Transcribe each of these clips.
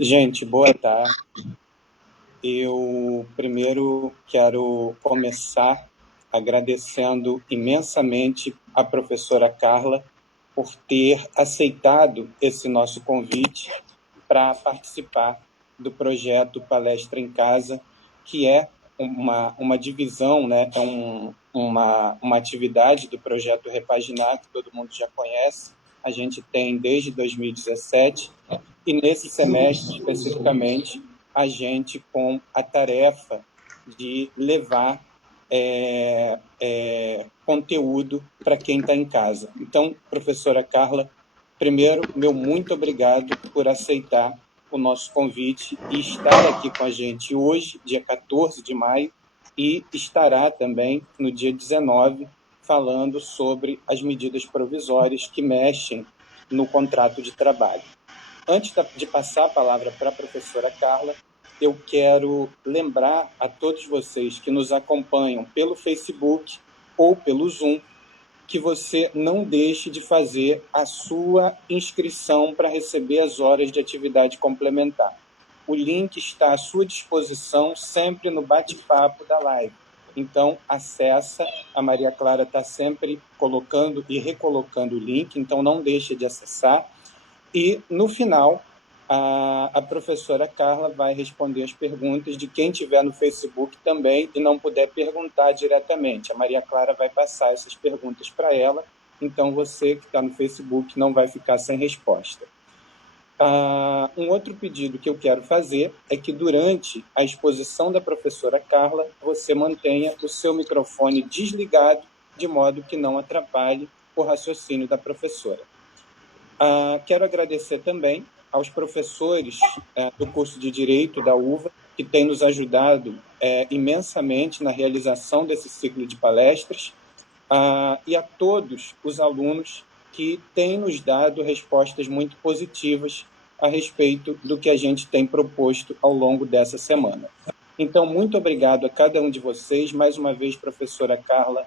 Gente, boa tarde. Eu primeiro quero começar agradecendo imensamente a professora Carla por ter aceitado esse nosso convite para participar do projeto Palestra em Casa, que é uma divisão, né? Uma atividade do projeto Repaginar, que todo mundo já conhece. A gente tem desde 2017, e nesse semestre, especificamente, a gente com a tarefa de levar conteúdo para quem está em casa. Então, professora Carla, primeiro, meu muito obrigado por aceitar o nosso convite e estar aqui com a gente hoje, dia 14 de maio, e estará também no dia 19, falando sobre as medidas provisórias que mexem no contrato de trabalho. Antes de passar a palavra para a professora Carla, eu quero lembrar a todos vocês que nos acompanham pelo Facebook ou pelo Zoom que você não deixe de fazer a sua inscrição para receber as horas de atividade complementar. O link está à sua disposição sempre no bate-papo da live. Então, acessa, a Maria Clara está sempre colocando e recolocando o link, então não deixe de acessar. E, no final, a professora Carla vai responder as perguntas de quem estiver no Facebook também e não puder perguntar diretamente. A Maria Clara vai passar essas perguntas para ela, então você que está no Facebook não vai ficar sem resposta. Um outro pedido que eu quero fazer é que durante a exposição da professora Carla, você mantenha o seu microfone desligado, de modo que não atrapalhe o raciocínio da professora. Quero agradecer também aos professores do curso de Direito da UVA, que têm nos ajudado imensamente na realização desse ciclo de palestras, e a todos os alunos que têm nos dado respostas muito positivas a respeito do que a gente tem proposto ao longo dessa semana. Então, muito obrigado a cada um de vocês. Mais uma vez, professora Carla,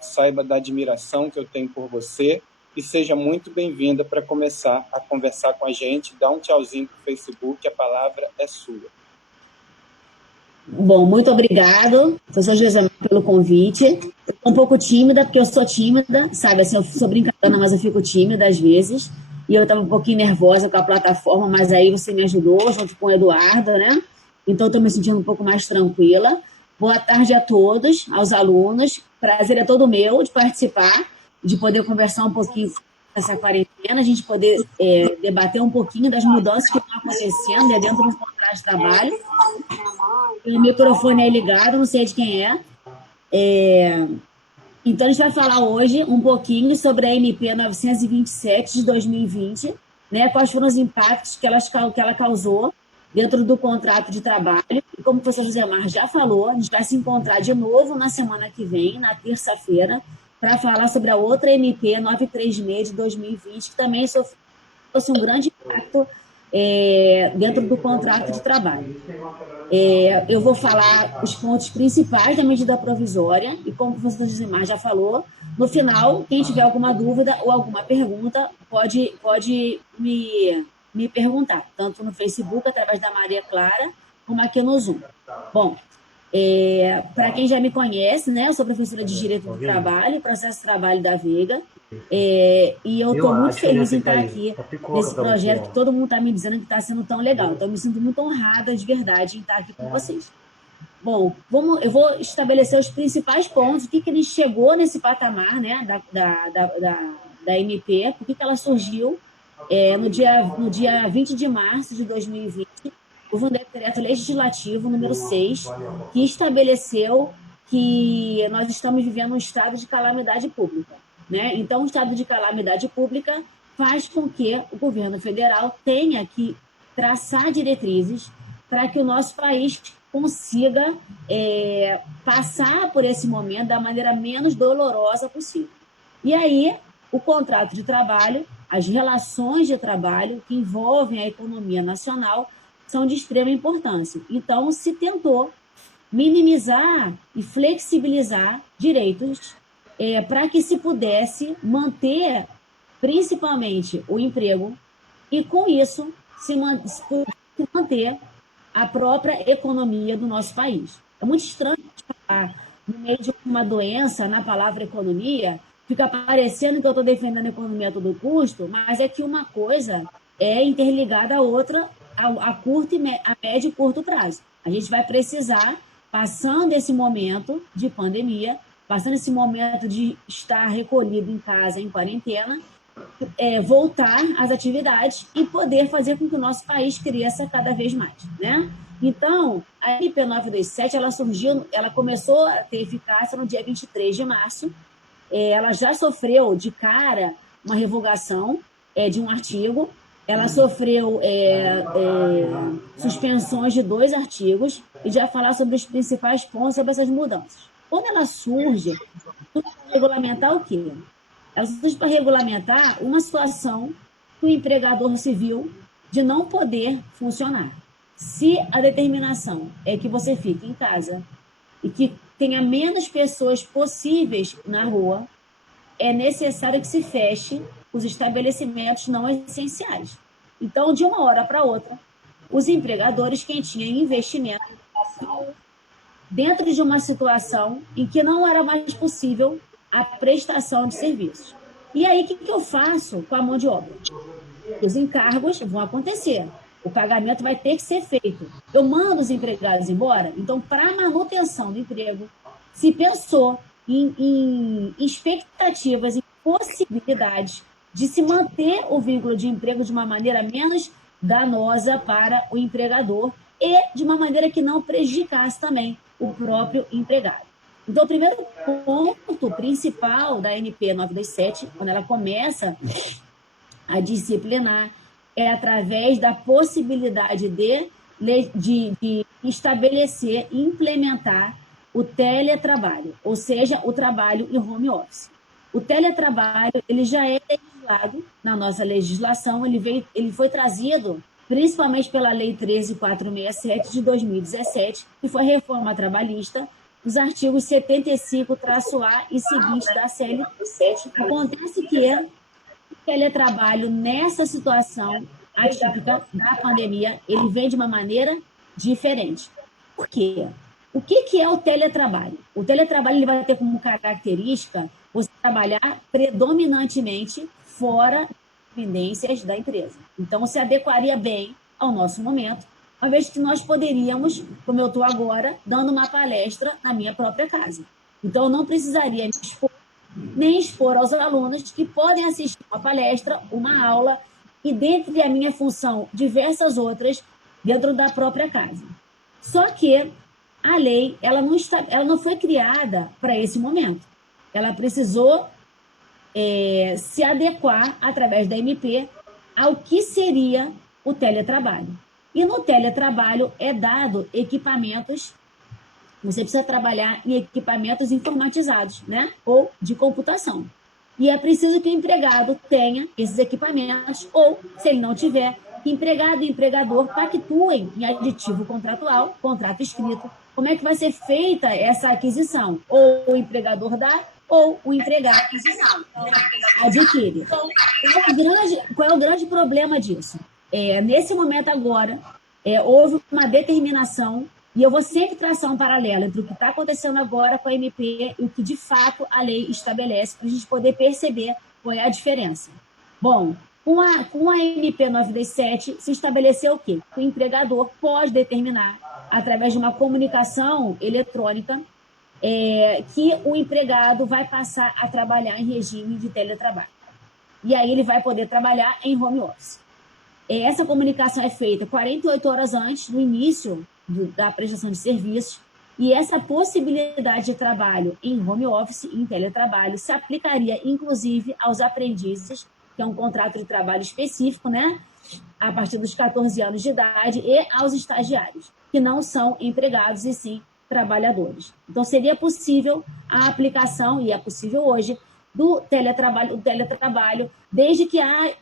saiba da admiração que eu tenho por você, e seja muito bem-vinda para começar a conversar com a gente. Dá um tchauzinho para o Facebook, a palavra é sua. Bom, muito obrigado, professor José, pelo convite. Eu estou um pouco tímida, porque eu sou tímida, sabe? Assim, eu sou brincalhona, mas eu fico tímida às vezes. E eu estava um pouquinho nervosa com a plataforma, mas aí você me ajudou, junto com o Eduardo, né? Então, estou me sentindo um pouco mais tranquila. Boa tarde a todos, aos alunos. Prazer é todo meu de participar, de poder conversar um pouquinho essa quarentena, a gente poder debater um pouquinho das mudanças que estão acontecendo, né, dentro do contrato de trabalho. O microfone é ligado, não sei de quem é. Então, a gente vai falar hoje um pouquinho sobre a MP 927 de 2020, né, quais foram os impactos que ela causou dentro do contrato de trabalho. E como o professor José Mar já falou, a gente vai se encontrar de novo na semana que vem, na terça-feira, para falar sobre a outra MP 936 de 2020, que também trouxe um grande impacto dentro do contrato de trabalho. Eu vou falar os pontos principais da medida provisória e, como o professor Gisimar já falou, no final, quem tiver alguma dúvida ou alguma pergunta pode me perguntar, tanto no Facebook, através da Maria Clara, como aqui no Zoom. Bom, para quem já me conhece, né, eu sou professora de Direito do Trabalho, Processo de Trabalho da Veiga, e eu estou muito feliz em estar aqui nesse projeto que todo mundo está me dizendo que está sendo tão legal. Então, eu me sinto muito honrada, de verdade, em estar aqui com vocês. Bom, eu vou estabelecer os principais pontos, o que a gente chegou nesse patamar, né, da MP, por que ela surgiu no dia 20 de março de 2020, houve um decreto legislativo número 6, que estabeleceu que nós estamos vivendo um estado de calamidade pública, né? Então, o estado de calamidade pública faz com que o governo federal tenha que traçar diretrizes para que o nosso país consiga passar por esse momento da maneira menos dolorosa possível. E aí, o contrato de trabalho, as relações de trabalho que envolvem a economia nacional são de extrema importância. Então, se tentou minimizar e flexibilizar direitos para que se pudesse manter, principalmente, o emprego e, com isso, manter a própria economia do nosso país. É muito estranho falar no meio de uma doença, na palavra economia, fica parecendo que eu estou defendendo a economia a todo custo, mas é que uma coisa é interligada à outra a curto a médio e curto prazo. A gente vai precisar, passando esse momento de pandemia, passando esse momento de estar recolhido em casa, em quarentena, voltar às atividades e poder fazer com que o nosso país cresça cada vez mais, né? Então, a MP 927, ela surgiu, ela começou a ter eficácia no dia 23 de março, ela já sofreu de cara uma revogação de um artigo, ela sofreu suspensões de 2 artigos, e já falar sobre os principais pontos sobre essas mudanças. Quando ela surge, regulamentar o quê? Ela surge para regulamentar uma situação que o empregador civil de não poder funcionar. Se a determinação é que você fique em casa e que tenha menos pessoas possíveis na rua, é necessário que se feche os estabelecimentos não essenciais. Então, de uma hora para outra, os empregadores, quem tinha investimento dentro de uma situação em que não era mais possível a prestação de serviços. E aí, o que eu faço com a mão de obra? Os encargos vão acontecer. O pagamento vai ter que ser feito. Eu mando os empregados embora. Então, para a manutenção do emprego, se pensou em expectativas, em possibilidades de se manter o vínculo de emprego de uma maneira menos danosa para o empregador e de uma maneira que não prejudicasse também o próprio empregado. Então, o primeiro ponto principal da NP 927, quando ela começa a disciplinar, é através da possibilidade de estabelecer e implementar o teletrabalho, ou seja, o trabalho em home office. O teletrabalho ele já é legislado na nossa legislação, ele foi trazido principalmente pela Lei 13.467 de 2017, que foi a reforma trabalhista, os artigos 75-A e seguintes da CLT. Acontece que o teletrabalho, nessa situação atípica da pandemia, ele vem de uma maneira diferente. Por quê? O que é o teletrabalho? O teletrabalho ele vai ter como característica você trabalhar predominantemente fora das dependências da empresa. Então, se adequaria bem ao nosso momento, uma vez que nós poderíamos, como eu estou agora, dando uma palestra na minha própria casa. Então, eu não precisaria me expor, nem expor aos alunos que podem assistir uma palestra, uma aula, e dentre a minha função, diversas outras, dentro da própria casa. Só que a lei ela não foi criada para esse momento. Ela precisou se adequar, através da MP, ao que seria o teletrabalho. E no teletrabalho é dado equipamentos, você precisa trabalhar em equipamentos informatizados, né? Ou de computação. E é preciso que o empregado tenha esses equipamentos, ou, se ele não tiver, que empregado e empregador pactuem em aditivo contratual, contrato escrito, como é que vai ser feita essa aquisição. Ou o empregador dá, ou o empregado adquire. Qual é o grande problema disso? Nesse momento agora, houve uma determinação, e eu vou sempre traçar um paralelo entre o que está acontecendo agora com a MP e o que, de fato, a lei estabelece, para a gente poder perceber qual é a diferença. Bom, com a MP 927, se estabeleceu o quê? O empregador pode determinar, através de uma comunicação eletrônica, que o empregado vai passar a trabalhar em regime de teletrabalho. E aí ele vai poder trabalhar em home office. Essa comunicação é feita 48 horas antes do início da prestação de serviços, e essa possibilidade de trabalho em home office, em teletrabalho, se aplicaria, inclusive, aos aprendizes, que é um contrato de trabalho específico, né? A partir dos 14 anos de idade, e aos estagiários, que não são empregados, e sim trabalhadores. Então, seria possível a aplicação, e é possível hoje, do teletrabalho, desde que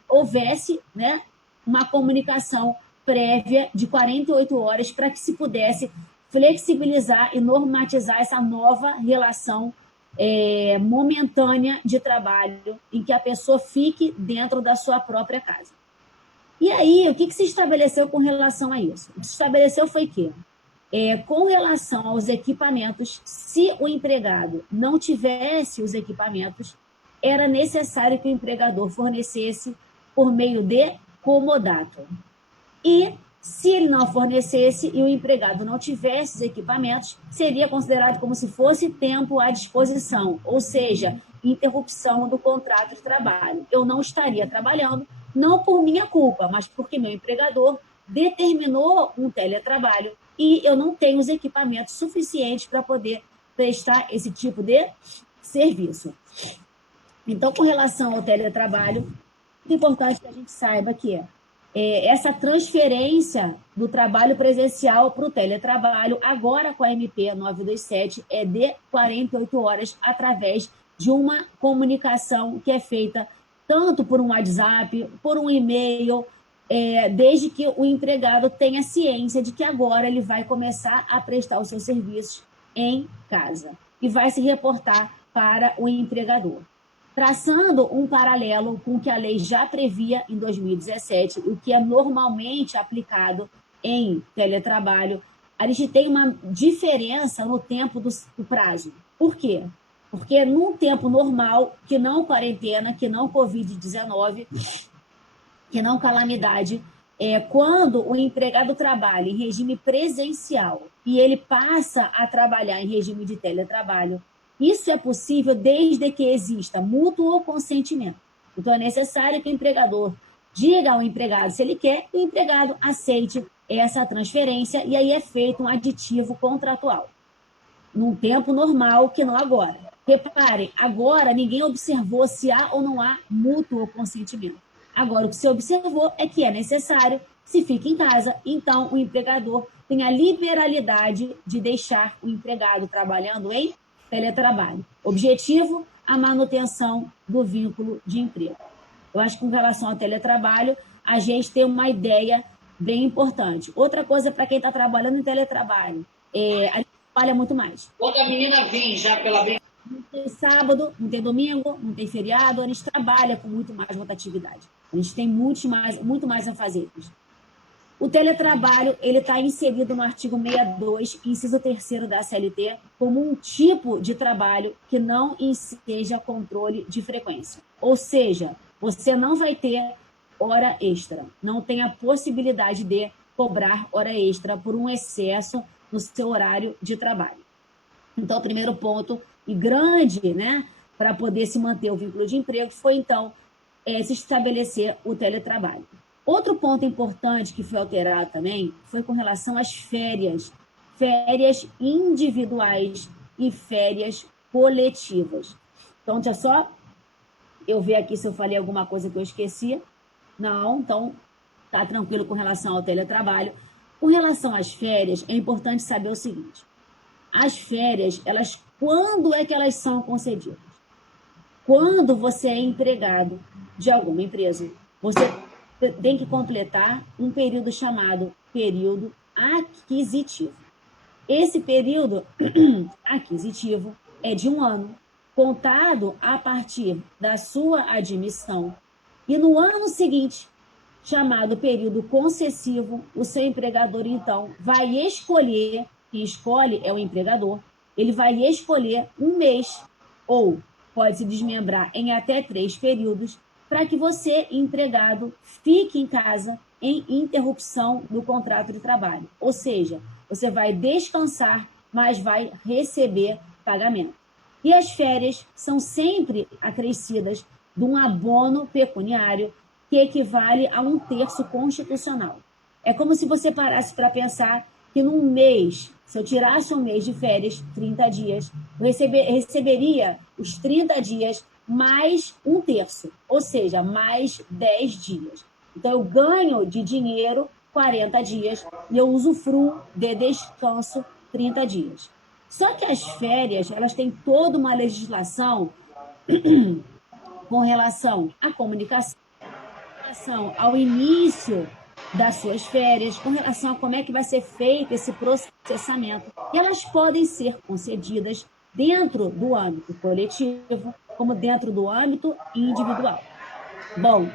houvesse, né, uma comunicação prévia de 48 horas para que se pudesse flexibilizar e normatizar essa nova relação momentânea de trabalho em que a pessoa fique dentro da sua própria casa. E aí, o que se estabeleceu com relação a isso? O que se estabeleceu foi que, com relação aos equipamentos, se o empregado não tivesse os equipamentos, era necessário que o empregador fornecesse por meio de comodato. E, se ele não fornecesse e o empregado não tivesse os equipamentos, seria considerado como se fosse tempo à disposição, ou seja, interrupção do contrato de trabalho. Eu não estaria trabalhando, não por minha culpa, mas porque meu empregador determinou um teletrabalho e eu não tenho os equipamentos suficientes para poder prestar esse tipo de serviço. Então, com relação ao teletrabalho, é importante que a gente saiba que essa transferência do trabalho presencial para o teletrabalho, agora com a MP 927, é de 48 horas através de uma comunicação que é feita tanto por um WhatsApp, por um e-mail, desde que o empregado tenha ciência de que agora ele vai começar a prestar os seus serviços em casa e vai se reportar para o empregador. Traçando um paralelo com o que a lei já previa em 2017, o que é normalmente aplicado em teletrabalho, a gente tem uma diferença no tempo do prazo. Por quê? Porque num tempo normal, que não quarentena, que não Covid-19, que não calamidade, quando o empregado trabalha em regime presencial e ele passa a trabalhar em regime de teletrabalho, isso é possível desde que exista mútuo consentimento. Então, é necessário que o empregador diga ao empregado se ele quer e o empregado aceite essa transferência e aí é feito um aditivo contratual. Num tempo normal, que não agora. Reparem, agora ninguém observou se há ou não há mútuo consentimento. Agora, o que se observou é que é necessário, se fica em casa, então o empregador tem a liberalidade de deixar o empregado trabalhando em teletrabalho. Objetivo, a manutenção do vínculo de emprego. Eu acho que com relação ao teletrabalho, a gente tem uma ideia bem importante. Outra coisa para quem está trabalhando em teletrabalho, a gente trabalha muito mais. Quando a menina vem já pela não tem sábado, não tem domingo, não tem feriado, a gente trabalha com muito mais rotatividade. A gente tem muito mais a fazer. O teletrabalho ele está inserido no artigo 62, inciso 3º da CLT, como um tipo de trabalho que não enseja controle de frequência. Ou seja, você não vai ter hora extra, não tem a possibilidade de cobrar hora extra por um excesso no seu horário de trabalho. Então, o primeiro ponto, e grande, né, para poder se manter o vínculo de emprego, foi, então, se estabelecer o teletrabalho. Outro ponto importante que foi alterado também foi com relação às férias individuais e férias coletivas. Então, deixa só eu ver aqui se eu falei alguma coisa que eu esqueci. Não, então tá tranquilo com relação ao teletrabalho. Com relação às férias, é importante saber o seguinte. As férias, quando é que elas são concedidas? Quando você é empregado de alguma empresa, você tem que completar um período chamado período aquisitivo. Esse período aquisitivo é de 1 ano, contado a partir da sua admissão. E no ano seguinte, chamado período concessivo, o seu empregador, então, vai escolher, quem escolhe é o empregador, ele vai escolher um mês, ou pode se desmembrar em até 3 períodos, para que você, empregado, fique em casa em interrupção do contrato de trabalho. Ou seja, você vai descansar, mas vai receber pagamento. E as férias são sempre acrescidas de um abono pecuniário que equivale a 1/3 constitucional. É como se você parasse para pensar que num mês, se eu tirasse um mês de férias, 30 dias, eu receberia os 30 dias mais 1/3, ou seja, mais 10 dias. Então, eu ganho de dinheiro 40 dias e eu usufruo de descanso 30 dias. Só que as férias, elas têm toda uma legislação com relação à comunicação, com relação ao início das suas férias, com relação a como é que vai ser feito esse processamento. E elas podem ser concedidas dentro do âmbito coletivo, como dentro do âmbito individual. Bom,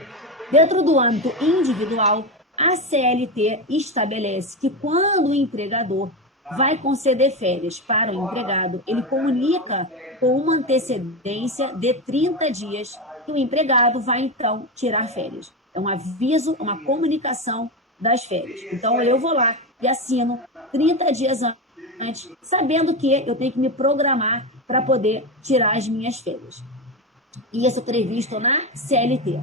Dentro do âmbito individual, a CLT estabelece que quando o empregador vai conceder férias para o empregado, ele comunica com uma antecedência de 30 dias que o empregado vai, então, tirar férias. É um aviso, uma comunicação das férias. Então, eu vou lá e assino 30 dias antes, sabendo que eu tenho que me programar para poder tirar as minhas férias. E isso é previsto na CLT.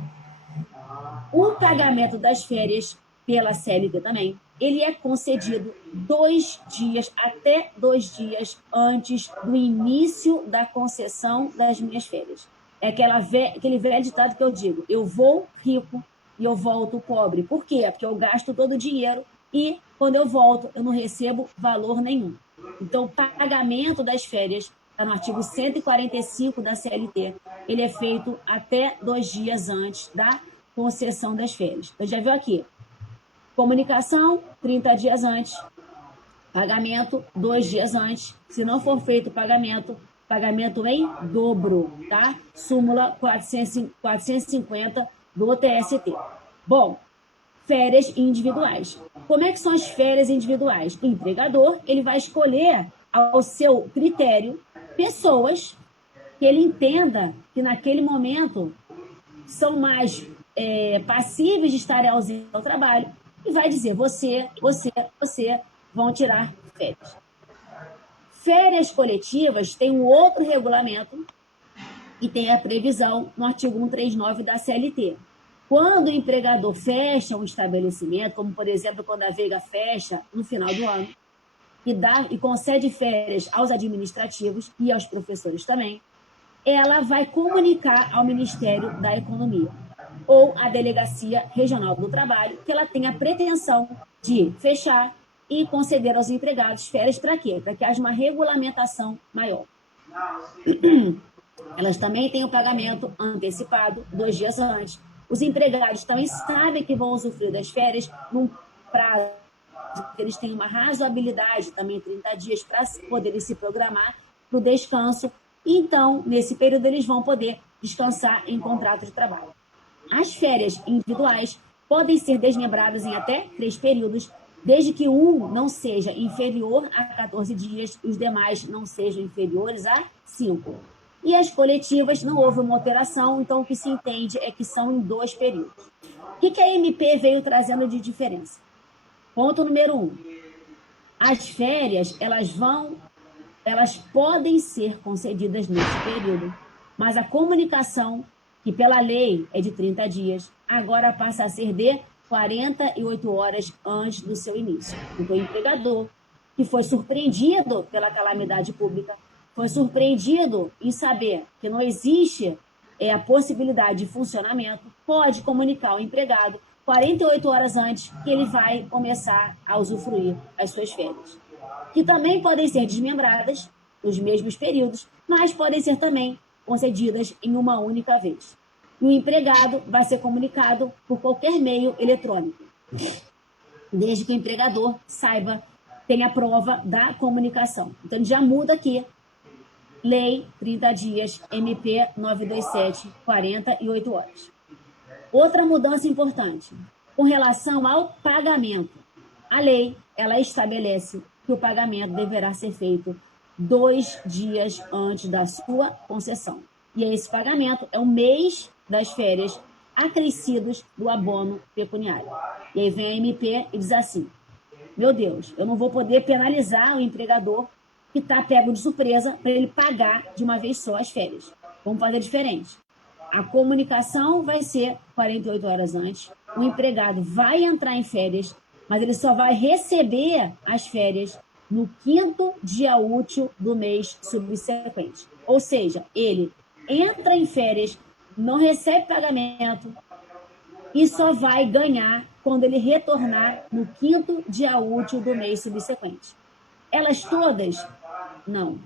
O pagamento das férias pela CLT também, ele é concedido até 2 dias antes do início da concessão das minhas férias. É aquele velho ditado que eu digo, eu vou rico e eu volto pobre. Por quê? Porque eu gasto todo o dinheiro e quando eu volto eu não recebo valor nenhum. Então, o pagamento das férias está no artigo 145 da CLT. Ele é feito até 2 dias antes da concessão das férias. Então, já viu aqui? Comunicação, 30 dias antes. Pagamento, 2 dias antes. Se não for feito pagamento em dobro, tá? Súmula 450 do TST. Bom, férias individuais. Como é que são as férias individuais? O empregador, ele vai escolher ao seu critério pessoas que ele entenda que naquele momento são mais passíveis de estarem ausentes ao trabalho e vai dizer, você vão tirar férias. Férias coletivas tem um outro regulamento e tem a previsão no artigo 139 da CLT. Quando o empregador fecha um estabelecimento, como por exemplo quando a Veiga fecha no final do ano, e concede férias aos administrativos e aos professores também, ela vai comunicar ao Ministério da Economia ou à Delegacia Regional do Trabalho que ela tem a pretensão de fechar e conceder aos empregados férias para quê? Para que haja uma regulamentação maior. Elas também têm o pagamento antecipado 2 dias antes. Os empregados também sabem que vão usufruir das férias num prazo que eles têm uma razoabilidade, também 30 dias, para poderem se programar para o descanso. Então, nesse período, eles vão poder descansar em contrato de trabalho. As férias individuais podem ser desmembradas em até 3 períodos, desde que um não seja inferior a 14 dias e os demais não sejam inferiores a 5. E as coletivas não houve uma alteração, então o que se entende é que são em 2 períodos. O que a MP veio trazendo de diferença? Ponto número 1. As férias, elas podem ser concedidas nesse período, mas a comunicação, que pela lei é de 30 dias, agora passa a ser de 48 horas antes do seu início. Então, o empregador, que foi surpreendido pela calamidade pública, foi surpreendido em saber que não existe a possibilidade de funcionamento, pode comunicar ao empregado 48 horas antes que ele vai começar a usufruir as suas férias, que também podem ser desmembradas nos mesmos períodos, mas podem ser também concedidas em uma única vez. E o empregado vai ser comunicado por qualquer meio eletrônico, desde que o empregador saiba, tenha prova da comunicação. Então, já muda aqui. Lei 30 dias, MP 927, 48 horas. Outra mudança importante, com relação ao pagamento. A lei, ela estabelece que o pagamento deverá ser feito 2 dias antes da sua concessão. E esse pagamento é o mês das férias acrescidos do abono pecuniário. E aí vem a MP e diz assim, meu Deus, eu não vou poder penalizar o empregador que está pego de surpresa para ele pagar de uma vez só as férias. Vamos fazer diferente. A comunicação vai ser 48 horas antes, o empregado vai entrar em férias, mas ele só vai receber as férias no 5º dia útil do mês subsequente. Ou seja, ele entra em férias, não recebe pagamento e só vai ganhar quando ele retornar no 5º dia útil do mês subsequente. Elas todas? Não.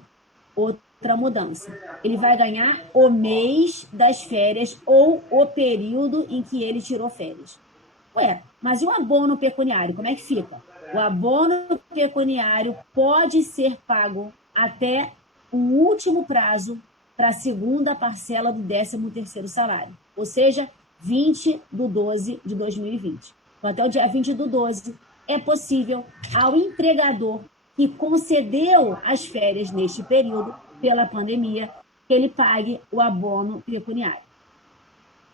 Outra mudança. Ele vai ganhar o mês das férias ou o período em que ele tirou férias. Ué, mas e o abono pecuniário? Como é que fica? O abono pecuniário pode ser pago até o último prazo para a segunda parcela do 13º salário. Ou seja, 20 de 12 de 2020. Então, até o dia 20 de 12, é possível ao empregador que concedeu as férias neste período, pela pandemia, que ele pague o abono pecuniário.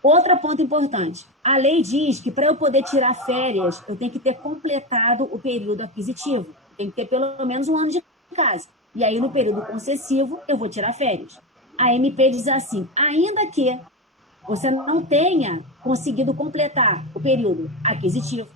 Outro ponto importante, a lei diz que para eu poder tirar férias, eu tenho que ter completado o período aquisitivo, tem que ter pelo menos um ano de casa. E aí, no período concessivo, eu vou tirar férias. A MP diz assim, ainda que você não tenha conseguido completar o período aquisitivo,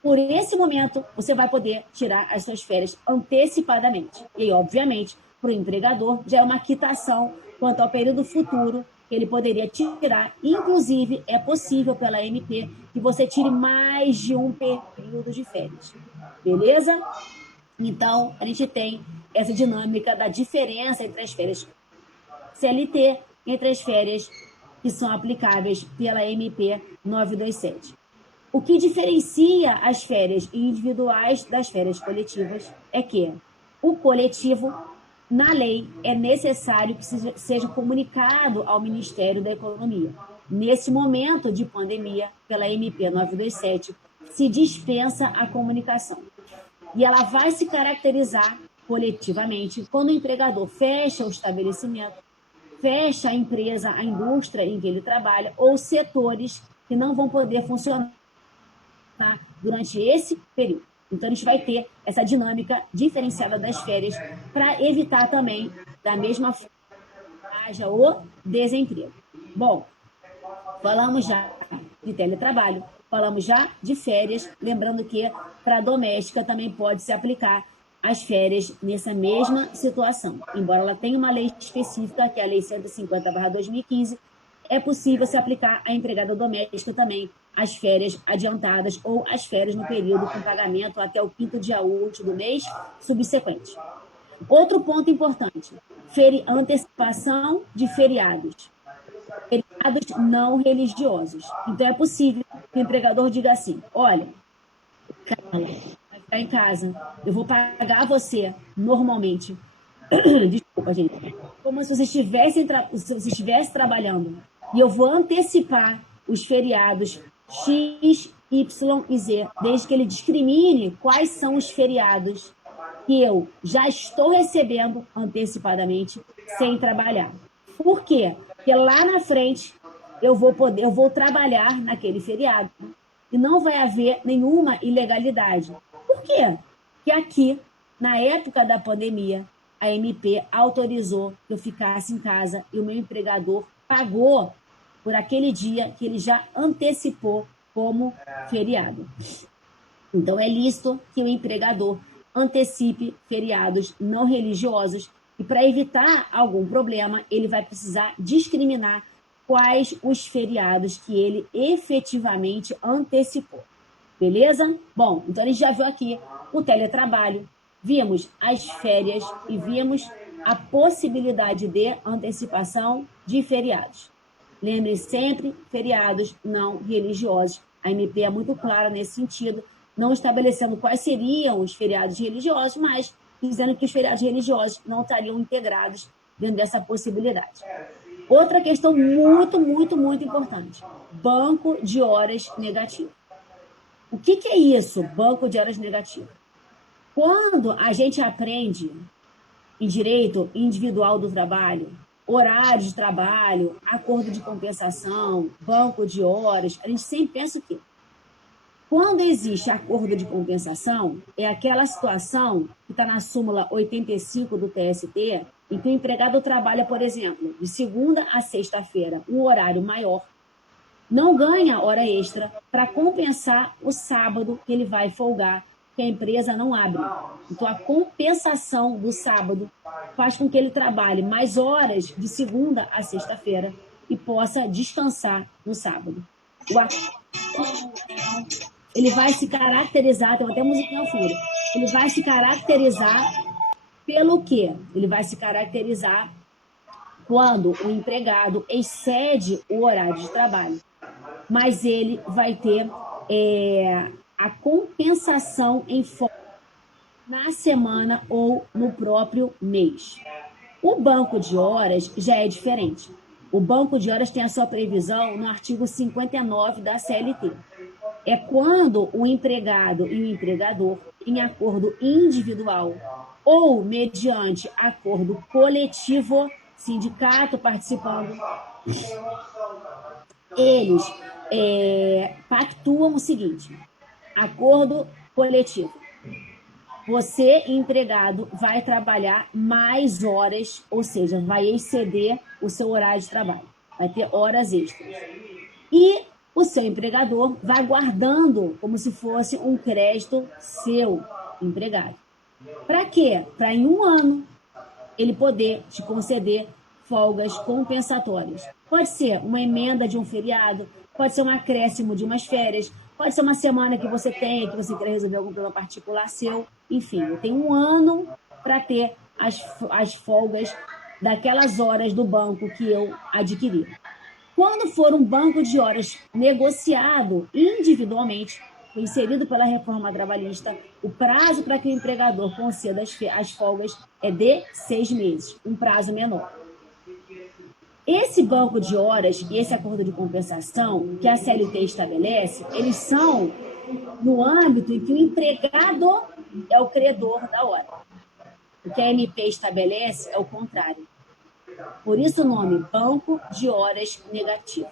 por esse momento, você vai poder tirar as suas férias antecipadamente. E, obviamente, para o empregador, já é uma quitação quanto ao período futuro que ele poderia tirar. Inclusive, é possível pela MP que você tire mais de um período de férias. Beleza? Então, a gente tem essa dinâmica da diferença entre as férias CLT e entre as férias que são aplicáveis pela MP 927. O que diferencia as férias individuais das férias coletivas é que o coletivo, na lei, é necessário que seja comunicado ao Ministério da Economia. Nesse momento de pandemia, pela MP 927, se dispensa a comunicação. E ela vai se caracterizar coletivamente quando o empregador fecha o estabelecimento, fecha a empresa, a indústria em que ele trabalha, ou setores que não vão poder funcionar durante esse período. Então, a gente vai ter essa dinâmica diferenciada das férias para evitar também, da mesma forma, haja o desemprego. Bom, falamos já de teletrabalho, falamos já de férias, lembrando que para a doméstica também pode se aplicar as férias nessa mesma situação. Embora ela tenha uma lei específica, que é a Lei 150/2015, é possível se aplicar à empregada doméstica também as férias adiantadas ou as férias no período com pagamento até o 5º dia útil do mês subsequente. Outro ponto importante, antecipação de feriados. Feriados não religiosos. Então, é possível que o empregador diga assim, olha, Carla, vai ficar em casa, eu vou pagar você normalmente, desculpa, gente, como se você estivesse trabalhando, e eu vou antecipar os feriados X, Y e Z, desde que ele discrimine quais são os feriados que eu já estou recebendo antecipadamente sem trabalhar. Por quê? Porque lá na frente eu vou trabalhar naquele feriado e não vai haver nenhuma ilegalidade. Por quê? Porque aqui, na época da pandemia, a MP autorizou que eu ficasse em casa e o meu empregador pagou por aquele dia que ele já antecipou como feriado. Então, é lícito que o empregador antecipe feriados não religiosos e, para evitar algum problema, ele vai precisar discriminar quais os feriados que ele efetivamente antecipou. Beleza? Bom, então a gente já viu aqui o teletrabalho, vimos as férias e vimos a possibilidade de antecipação de feriados. Lembre sempre, feriados não religiosos. A MP é muito clara nesse sentido, não estabelecendo quais seriam os feriados religiosos, mas dizendo que os feriados religiosos não estariam integrados dentro dessa possibilidade. Outra questão muito, muito, muito importante, banco de horas negativo. O que é isso, banco de horas negativo? Quando a gente aprende em direito individual do trabalho, horário de trabalho, acordo de compensação, banco de horas, a gente sempre pensa que quando existe acordo de compensação, é aquela situação que está na súmula 85 do TST, em que o empregado trabalha, por exemplo, de segunda a sexta-feira, um horário maior, não ganha hora extra para compensar o sábado que ele vai folgar, que a empresa não abre. Então, a compensação do sábado faz com que ele trabalhe mais horas de segunda a sexta-feira e possa descansar no sábado. Ele vai se caracterizar, tem até musiquinha ao fundo, ele vai se caracterizar pelo quê? Ele vai se caracterizar quando o empregado excede o horário de trabalho, mas ele vai ter a compensação em folga na semana ou no próprio mês. O banco de horas já é diferente. O banco de horas tem a sua previsão no artigo 59 da CLT. É quando o empregado e o empregador, em acordo individual ou mediante acordo coletivo, sindicato participando, eles pactuam o seguinte: acordo coletivo. Você, empregado, vai trabalhar mais horas, ou seja, vai exceder o seu horário de trabalho, vai ter horas extras. E o seu empregador vai guardando como se fosse um crédito seu, empregado. Para quê? Para em um ano ele poder te conceder folgas compensatórias. Pode ser uma emenda de um feriado, pode ser um acréscimo de umas férias, pode ser uma semana que você tem, que você quer resolver algum problema particular seu. Enfim, eu tenho um ano para ter as folgas daquelas horas do banco que eu adquiri. Quando for um banco de horas negociado individualmente, inserido pela reforma trabalhista, o prazo para que o empregador conceda as folgas é de 6 meses, um prazo menor. Esse banco de horas e esse acordo de compensação que a CLT estabelece, eles são no âmbito em que o empregado é o credor da hora. O que a MP estabelece é o contrário. Por isso o nome banco de horas negativo.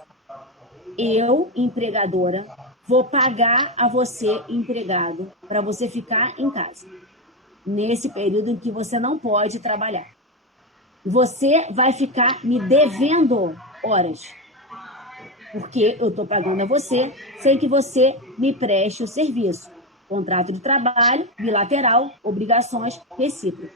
Eu, empregadora, vou pagar a você, empregado, para você ficar em casa, nesse período em que você não pode trabalhar. Você vai ficar me devendo horas, porque eu estou pagando a você sem que você me preste o serviço. Contrato de trabalho, bilateral, obrigações recíprocas.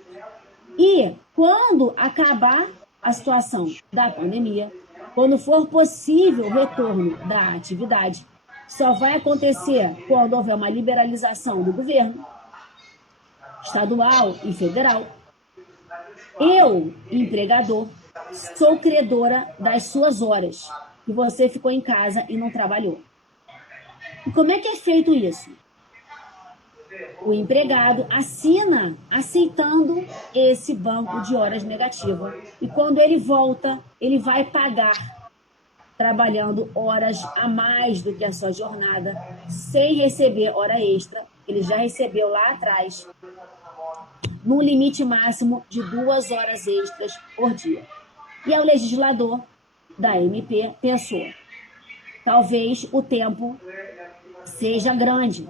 E quando acabar a situação da pandemia, quando for possível o retorno da atividade, só vai acontecer quando houver uma liberalização do governo, estadual e federal. Eu, empregador, sou credora das suas horas, que você ficou em casa e não trabalhou. E como é que é feito isso? O empregado assina aceitando esse banco de horas negativa. E quando ele volta, ele vai pagar trabalhando horas a mais do que a sua jornada, sem receber hora extra. Ele já recebeu lá atrás, num limite máximo de 2 horas extras por dia. E o legislador da MP pensou, talvez o tempo seja grande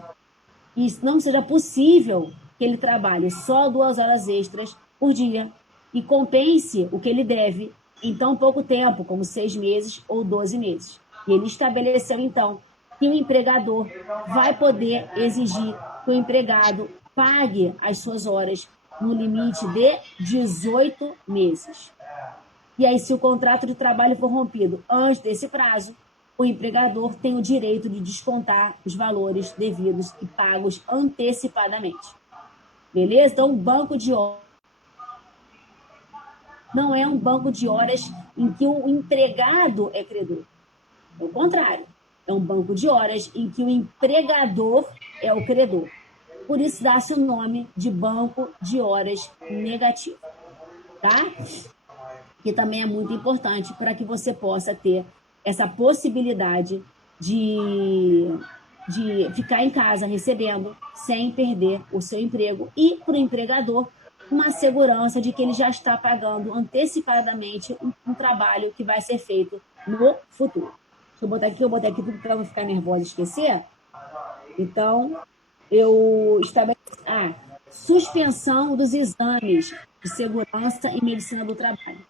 e não seja possível que ele trabalhe só 2 horas extras por dia e compense o que ele deve em tão pouco tempo, como 6 meses ou 12 meses. E ele estabeleceu, então, que o empregador vai poder exigir que o empregado pague as suas horas no limite de 18 meses. E aí, se o contrato de trabalho for rompido antes desse prazo, o empregador tem o direito de descontar os valores devidos e pagos antecipadamente. Beleza? Então, o banco de horas não é um banco de horas em que o empregado é credor. É o contrário. É um banco de horas em que o empregador é o credor. Por isso dá-se o nome de banco de horas negativo. Tá? Que também é muito importante para que você possa ter essa possibilidade de ficar em casa recebendo sem perder o seu emprego e para o empregador uma segurança de que ele já está pagando antecipadamente um trabalho que vai ser feito no futuro. Deixa eu botar aqui tudo para não ficar nervosa e esquecer. Então, eu estabeleci suspensão dos exames de segurança e medicina do trabalho.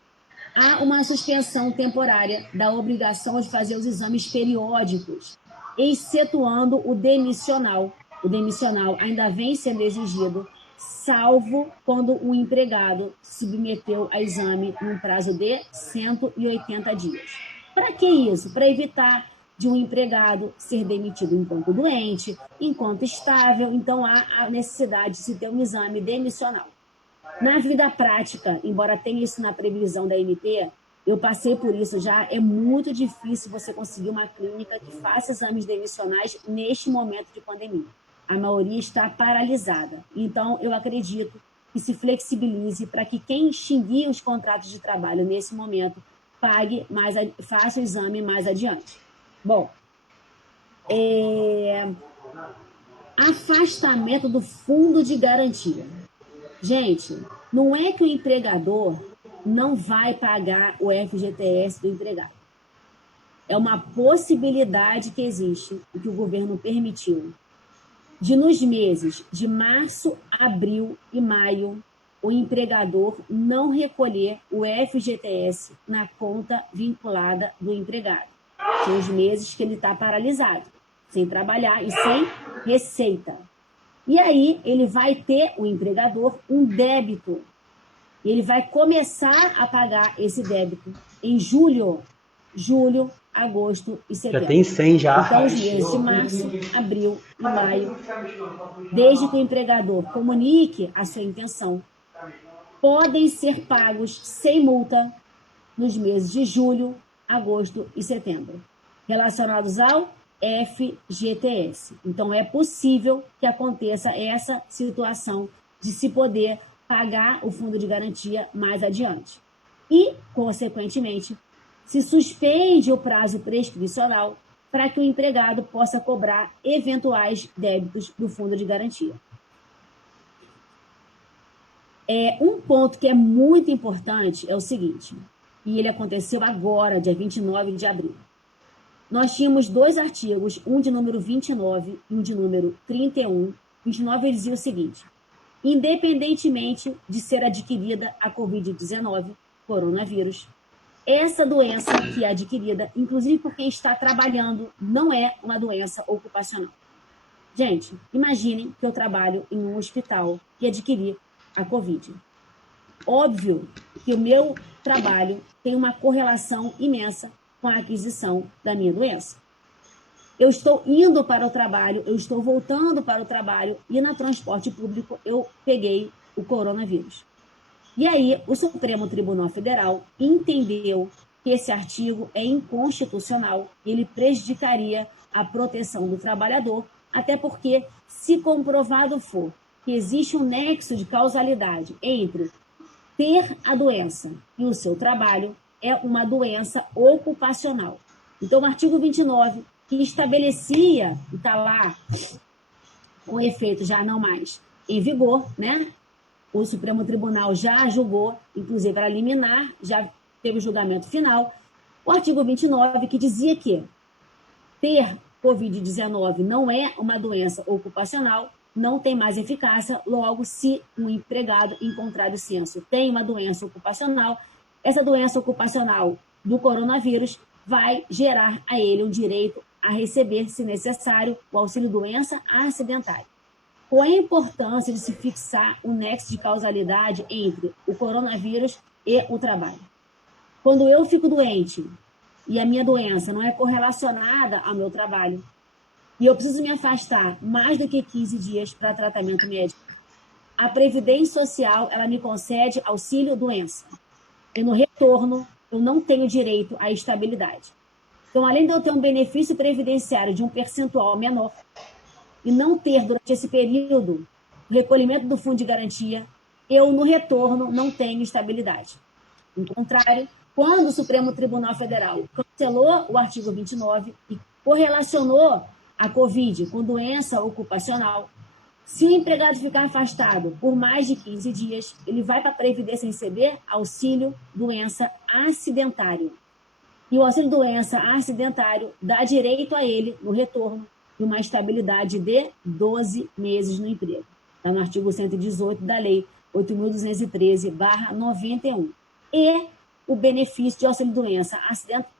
Há uma suspensão temporária da obrigação de fazer os exames periódicos, excetuando o demissional. O demissional ainda vem sendo exigido, salvo quando o empregado se submeteu a exame num prazo de 180 dias. Para que isso? Para evitar de um empregado ser demitido enquanto doente, enquanto estável. Então, há a necessidade de se ter um exame demissional. Na vida prática, embora tenha isso na previsão da MP, eu passei por isso já, é muito difícil você conseguir uma clínica que faça exames demissionais neste momento de pandemia. A maioria está paralisada. Então, eu acredito que se flexibilize para que quem extinguir os contratos de trabalho nesse momento faça o exame mais adiante. Bom, afastamento do fundo de garantia. Gente, não é que o empregador não vai pagar o FGTS do empregado. É uma possibilidade que existe, e que o governo permitiu, de nos meses de março, abril e maio, o empregador não recolher o FGTS na conta vinculada do empregado. São os meses que ele está paralisado, sem trabalhar e sem receita. E aí ele vai ter, o empregador, um débito. E ele vai começar a pagar esse débito em julho, agosto e setembro. Já tem 100 já. Então, os meses de março, abril e maio, desde que o empregador comunique a sua intenção, podem ser pagos sem multa nos meses de julho, agosto e setembro, relacionados ao FGTS. Então, é possível que aconteça essa situação de se poder pagar o fundo de garantia mais adiante. E, consequentemente, se suspende o prazo prescricional para que o empregado possa cobrar eventuais débitos do fundo de garantia. Um ponto que é muito importante é o seguinte, e ele aconteceu agora, dia 29 de abril. Nós tínhamos 2 artigos, um de número 29 e um de número 31. 29 dizia o seguinte: independentemente de ser adquirida a Covid-19, coronavírus, essa doença que é adquirida, inclusive por quem está trabalhando, não é uma doença ocupacional. Gente, imaginem que eu trabalho em um hospital e adquiri a Covid. Óbvio que o meu trabalho tem uma correlação imensa com a aquisição da minha doença. Eu estou indo para o trabalho, eu estou voltando para o trabalho e no transporte público eu peguei o coronavírus. E aí, o Supremo Tribunal Federal entendeu que esse artigo é inconstitucional e ele prejudicaria a proteção do trabalhador, até porque, se comprovado for que existe um nexo de causalidade entre ter a doença e o seu trabalho, é uma doença ocupacional. Então, o artigo 29, que estabelecia, e está lá com efeito já não mais em vigor, né? O Supremo Tribunal já julgou, inclusive para liminar, já teve o julgamento final. O artigo 29, que dizia que ter Covid-19 não é uma doença ocupacional, não tem mais eficácia, logo, se um empregado em contrario sensu tem uma doença ocupacional, essa doença ocupacional do coronavírus vai gerar a ele um direito a receber, se necessário, o auxílio-doença acidentário. Qual é a importância de se fixar um nexo de causalidade entre o coronavírus e o trabalho? Quando eu fico doente e a minha doença não é correlacionada ao meu trabalho, e eu preciso me afastar mais do que 15 dias para tratamento médico, a Previdência Social ela me concede auxílio-doença. E no retorno, eu não tenho direito à estabilidade. Então, além de eu ter um benefício previdenciário de um percentual menor, e não ter, durante esse período, o recolhimento do fundo de garantia, eu, no retorno, não tenho estabilidade. Ao contrário, quando o Supremo Tribunal Federal cancelou o artigo 29 e correlacionou a Covid com doença ocupacional, se o empregado ficar afastado por mais de 15 dias, ele vai para a Previdência receber auxílio-doença acidentário. E o auxílio-doença acidentário dá direito a ele, no retorno, de uma estabilidade de 12 meses no emprego. Está no artigo 118 da Lei 8.213/91. E o benefício de auxílio-doença acidentário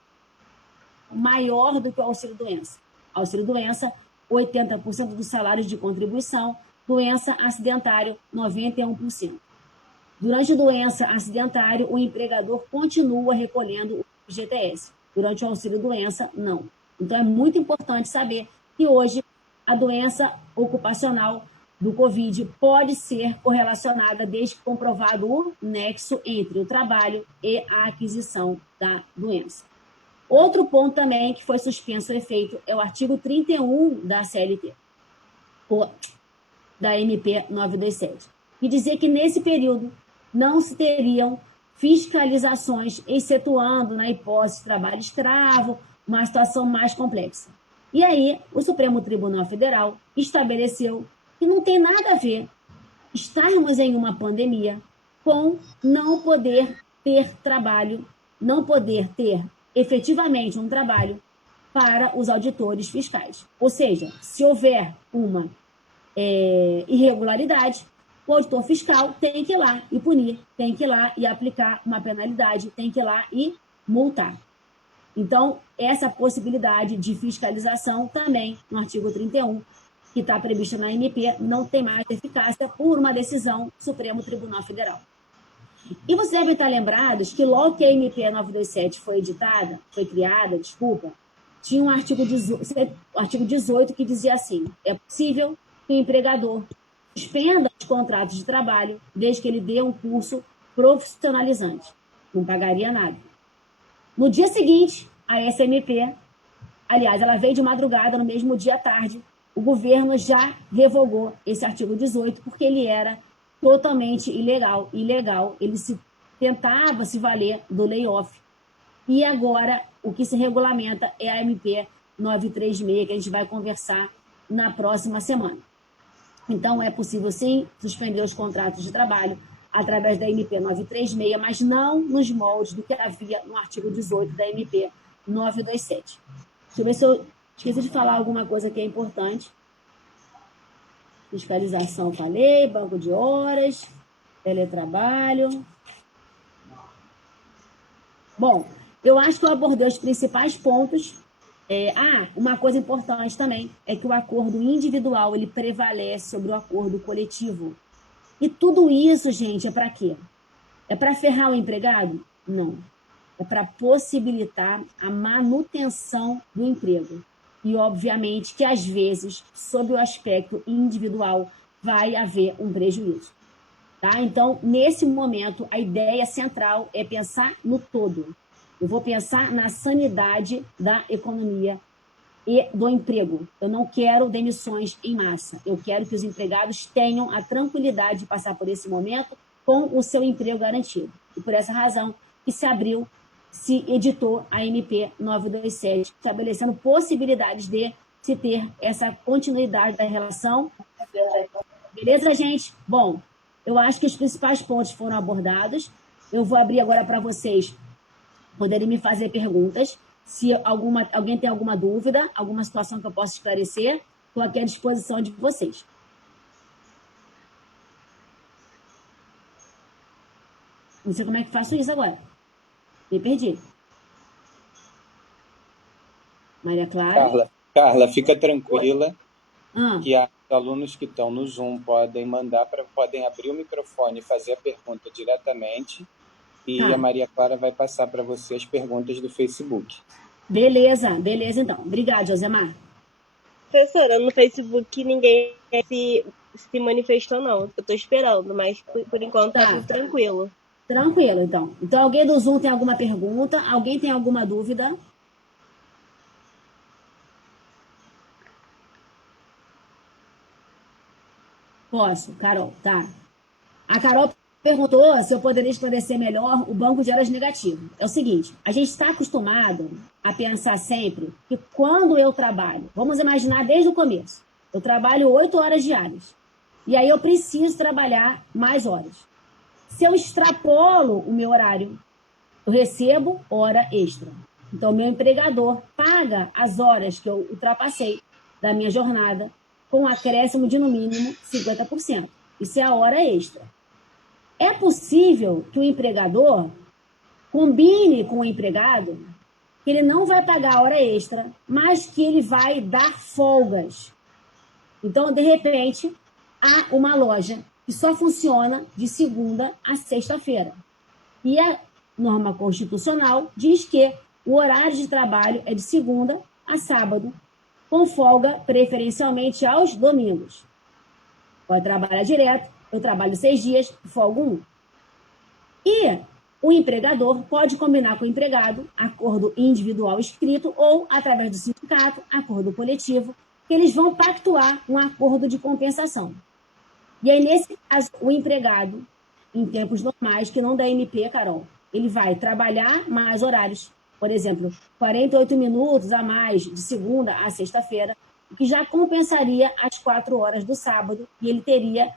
maior do que o auxílio-doença. Auxílio-doença, 80% dos salários de contribuição, doença acidentário, 91%. Durante a doença acidentário, o empregador continua recolhendo o FGTS. Durante o auxílio-doença, não. Então, é muito importante saber que hoje a doença ocupacional do Covid pode ser correlacionada desde que comprovado o nexo entre o trabalho e a aquisição da doença. Outro ponto também que foi suspenso o efeito é o artigo 31 da CLT, da MP 927, que dizia que nesse período não se teriam fiscalizações, excetuando na hipótese de trabalho escravo, uma situação mais complexa. E aí, o Supremo Tribunal Federal estabeleceu que não tem nada a ver estarmos em uma pandemia com não poder ter trabalho, não poder ter efetivamente um trabalho para os auditores fiscais. Ou seja, se houver uma irregularidade, o auditor fiscal tem que ir lá e punir, tem que ir lá e aplicar uma penalidade, tem que ir lá e multar. Então, essa possibilidade de fiscalização também, no artigo 31, que está prevista na MP, não tem mais eficácia por uma decisão do Supremo Tribunal Federal. E vocês devem estar lembrados que logo que a MP 927 foi criada, tinha um artigo 18 que dizia assim: é possível que o empregador suspenda os contratos de trabalho desde que ele dê um curso profissionalizante. Não pagaria nada. No dia seguinte, a SMP, aliás, ela veio de madrugada, no mesmo dia à tarde, o governo já revogou esse artigo 18 porque ele era totalmente ilegal. Ele tentava se valer do layoff. E agora, o que se regulamenta é a MP 936, que a gente vai conversar na próxima semana. Então, é possível, sim, suspender os contratos de trabalho através da MP 936, mas não nos moldes do que havia no artigo 18 da MP 927. Deixa eu ver se eu esqueci de falar alguma coisa que é importante. Fiscalização, falei, banco de horas, teletrabalho. Bom, eu acho que eu abordei os principais pontos. Uma coisa importante também é que o acordo individual ele prevalece sobre o acordo coletivo. E tudo isso, gente, é para quê? É para ferrar o empregado? Não. É para possibilitar a manutenção do emprego. E, obviamente, que às vezes, sob o aspecto individual, vai haver um prejuízo. Tá? Então, nesse momento, a ideia central é pensar no todo. Eu vou pensar na sanidade da economia e do emprego. Eu não quero demissões em massa. Eu quero que os empregados tenham a tranquilidade de passar por esse momento com o seu emprego garantido. E por essa razão que se editou a MP 927, estabelecendo possibilidades de se ter essa continuidade da relação. Beleza, gente? Bom, eu acho que os principais pontos foram abordados. Eu vou abrir agora para vocês poderem me fazer perguntas. Se alguém tem alguma dúvida, alguma situação que eu possa esclarecer, estou aqui à disposição de vocês. Não sei como é que faço isso agora. Me perdi. Maria Clara? Carla, fica tranquila que os alunos que estão no Zoom podem abrir o microfone e fazer a pergunta diretamente e a Maria Clara vai passar para você as perguntas do Facebook. Beleza então. Obrigada, Josemar. Professora, no Facebook ninguém se manifestou, não. Eu estou esperando, mas por enquanto tá tudo tranquilo. Tranquilo, então. Então, alguém do Zoom tem alguma pergunta? Alguém tem alguma dúvida? Posso, Carol, tá. A Carol perguntou se eu poderia esclarecer melhor o banco de horas negativo. É o seguinte, a gente está acostumado a pensar sempre que quando eu trabalho, vamos imaginar desde o começo, eu trabalho 8 horas diárias, e aí eu preciso trabalhar mais horas. Se eu extrapolo o meu horário, eu recebo hora extra. Então, meu empregador paga as horas que eu ultrapassei da minha jornada com um acréscimo de, no mínimo, 50%. Isso é a hora extra. É possível que o empregador combine com o empregado que ele não vai pagar a hora extra, mas que ele vai dar folgas. Então, de repente, há uma loja que só funciona de segunda a sexta-feira. E a norma constitucional diz que o horário de trabalho é de segunda a sábado, com folga preferencialmente aos domingos. Pode trabalhar direto, eu trabalho 6 dias, folgo 1. E o empregador pode combinar com o empregado, acordo individual escrito, ou, através do sindicato, acordo coletivo, que eles vão pactuar um acordo de compensação. E aí, nesse caso, o empregado, em tempos normais, que não da MP, Carol. Ele vai trabalhar mais horários, por exemplo, 48 minutos a mais de segunda a sexta-feira, que já compensaria as 4 horas do sábado, e ele teria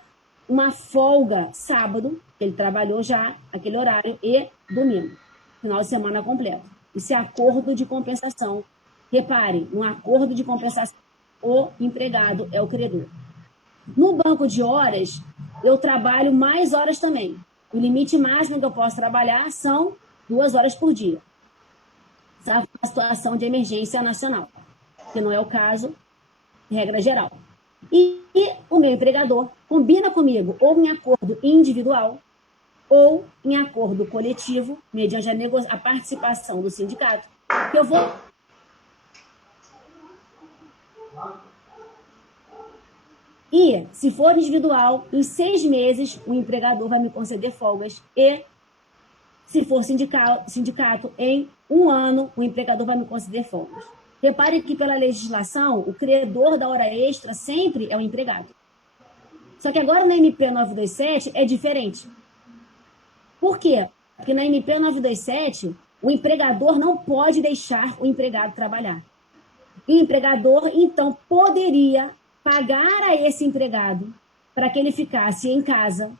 uma folga sábado, que ele trabalhou já aquele horário, e domingo, final de semana completo. Isso é acordo de compensação. Repare, no acordo de compensação, o empregado é o credor. No banco de horas, eu trabalho mais horas também. O limite máximo que eu posso trabalhar são 2 horas por dia. Salvo uma situação de emergência nacional, que não é o caso, regra geral. E o meu empregador combina comigo ou em acordo individual ou em acordo coletivo, mediante a participação do sindicato, que eu vou... E, se for individual, em 6 meses, o empregador vai me conceder folgas. E, se for sindicato, em 1 ano, o empregador vai me conceder folgas. Repare que, pela legislação, o credor da hora extra sempre é o empregado. Só que agora na MP 927 é diferente. Por quê? Porque na MP 927, o empregador não pode deixar o empregado trabalhar. E o empregador, então, poderia pagar a esse empregado para que ele ficasse em casa,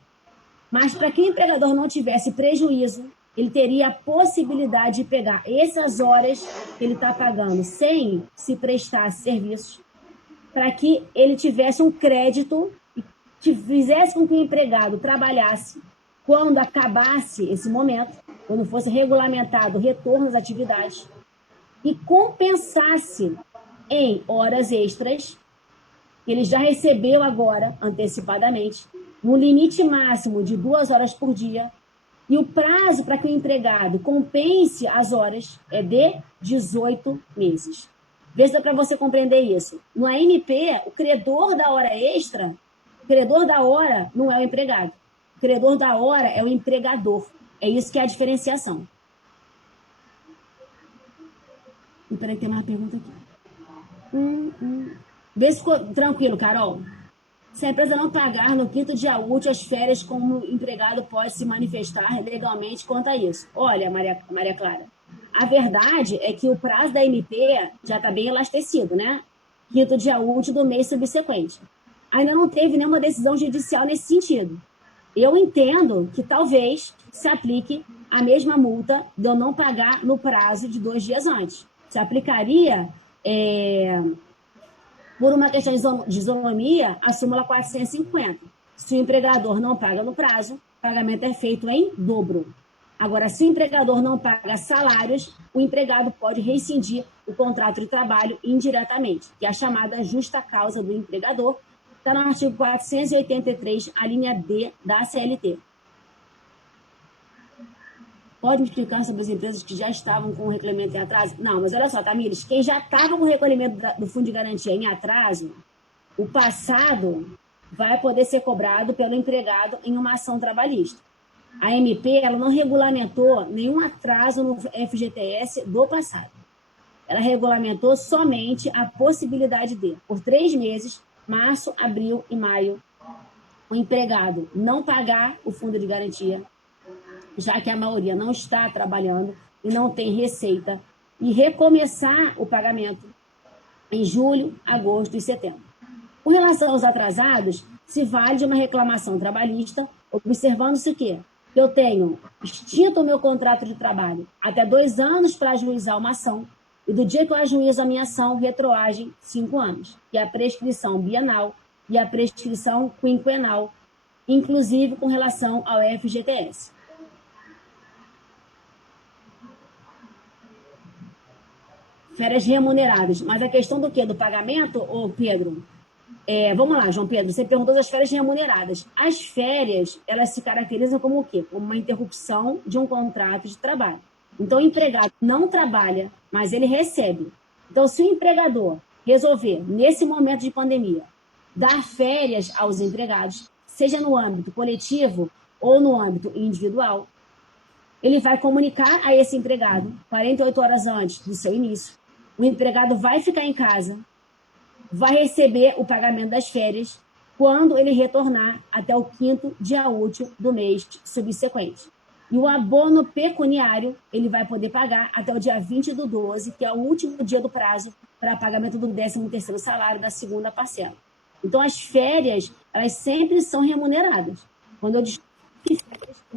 mas para que o empregador não tivesse prejuízo, ele teria a possibilidade de pegar essas horas que ele está pagando sem se prestar serviços, para que ele tivesse um crédito e fizesse com que o empregado trabalhasse quando acabasse esse momento, quando fosse regulamentado o retorno às atividades, e compensasse em horas extras, que ele já recebeu agora, antecipadamente, no limite máximo de 2 horas por dia, e o prazo para que o empregado compense as horas é de 18 meses. Vê se dá para você compreender isso. No AMP, o credor da hora extra, o credor da hora não é o empregado. O credor da hora é o empregador. É isso que é a diferenciação. Espera aí, tem mais pergunta aqui. Vê se ficou tranquilo, Carol. Se a empresa não pagar no 5º dia útil as férias, como o empregado pode se manifestar legalmente quanto a isso? Olha, Maria Clara, a verdade é que o prazo da MP já está bem elastecido, né? 5º dia útil do mês subsequente. Ainda não teve nenhuma decisão judicial nesse sentido. Eu entendo que talvez se aplique a mesma multa de eu não pagar no prazo de 2 dias antes. Se aplicaria... por uma questão de isonomia, a súmula 450. Se o empregador não paga no prazo, o pagamento é feito em dobro. Agora, se o empregador não paga salários, o empregado pode rescindir o contrato de trabalho indiretamente, que é a chamada justa causa do empregador, está no artigo 483, a linha D da CLT. Pode me explicar sobre as empresas que já estavam com o recolhimento em atraso? Não, mas olha só, Tamires, quem já estava com o recolhimento do Fundo de Garantia em atraso, o passado vai poder ser cobrado pelo empregado em uma ação trabalhista. A MP ela não regulamentou nenhum atraso no FGTS do passado. Ela regulamentou somente a possibilidade de, por 3 meses, março, abril e maio, o empregado não pagar o Fundo de Garantia, já que a maioria não está trabalhando e não tem receita, e recomeçar o pagamento em julho, agosto e setembro. Com relação aos atrasados, se vale de uma reclamação trabalhista, observando-se o quê? Que eu tenho extinto o meu contrato de trabalho até 2 anos para ajuizar uma ação, e do dia que eu ajuizo a minha ação, retroagem 5 anos, que é a prescrição bienal e a prescrição quinquenal, inclusive com relação ao FGTS. Férias remuneradas. Mas a questão do quê? Do pagamento, ô Pedro? Vamos lá, João Pedro, você perguntou das férias remuneradas. As férias, elas se caracterizam como o quê? Como uma interrupção de um contrato de trabalho. Então, o empregado não trabalha, mas ele recebe. Então, se o empregador resolver, nesse momento de pandemia, dar férias aos empregados, seja no âmbito coletivo ou no âmbito individual, ele vai comunicar a esse empregado 48 horas antes do seu início. O empregado vai ficar em casa, vai receber o pagamento das férias quando ele retornar até o 5º dia útil do mês subsequente. E o abono pecuniário, ele vai poder pagar até o dia 20/12, que é o último dia do prazo para pagamento do 13º salário da segunda parcela. Então, as férias, elas sempre são remuneradas. Quando eu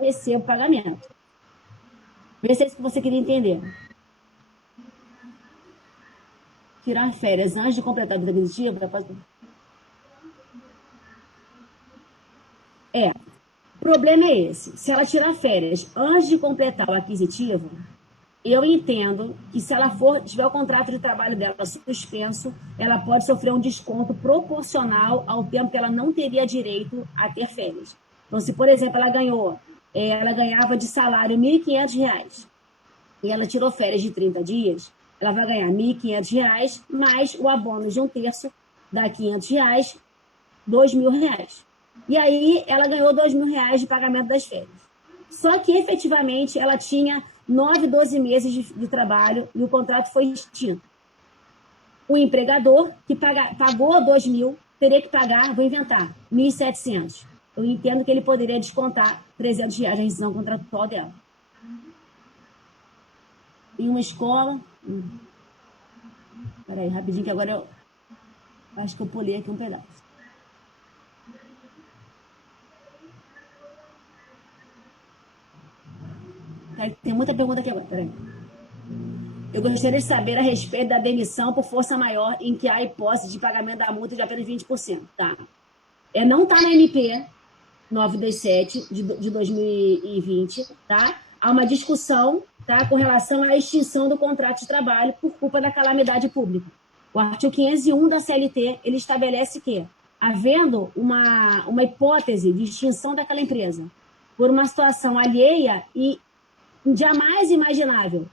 recebo o pagamento. Vê se é isso que você queria entender. Tirar férias antes de completar a vida aquisitiva. O problema é esse. Se ela tirar férias antes de completar o aquisitivo, eu entendo que se ela tiver o contrato de trabalho dela suspenso, ela pode sofrer um desconto proporcional ao tempo que ela não teria direito a ter férias. Então, se, por exemplo, ela ganhava de salário R$ 1.500 e ela tirou férias de 30 dias, ela vai ganhar R$ 1.500 mais o abono de 1/3 dá R$ 500, R$ 2.000. E aí ela ganhou R$ 2.000 de pagamento das férias. Só que, efetivamente, ela tinha 9, 12 meses de trabalho e o contrato foi extinto. O empregador, que pagou R$ 2.000, teria que pagar, vou inventar, R$ 1.700. Eu entendo que ele poderia descontar R$ 300 da rescisão contratual dela. Em uma escola... Peraí, rapidinho, que agora eu acho que eu pulei aqui um pedaço. Tem muita pergunta aqui agora, peraí. Eu gostaria de saber a respeito da demissão por força maior em que há hipótese de pagamento da multa de apenas 20%. Tá? Não está na MP 927 de 2020, tá? Há uma discussão, tá, com relação à extinção do contrato de trabalho por culpa da calamidade pública. O artigo 501 da CLT, ele estabelece que, havendo uma hipótese de extinção daquela empresa por uma situação alheia e jamais imaginável,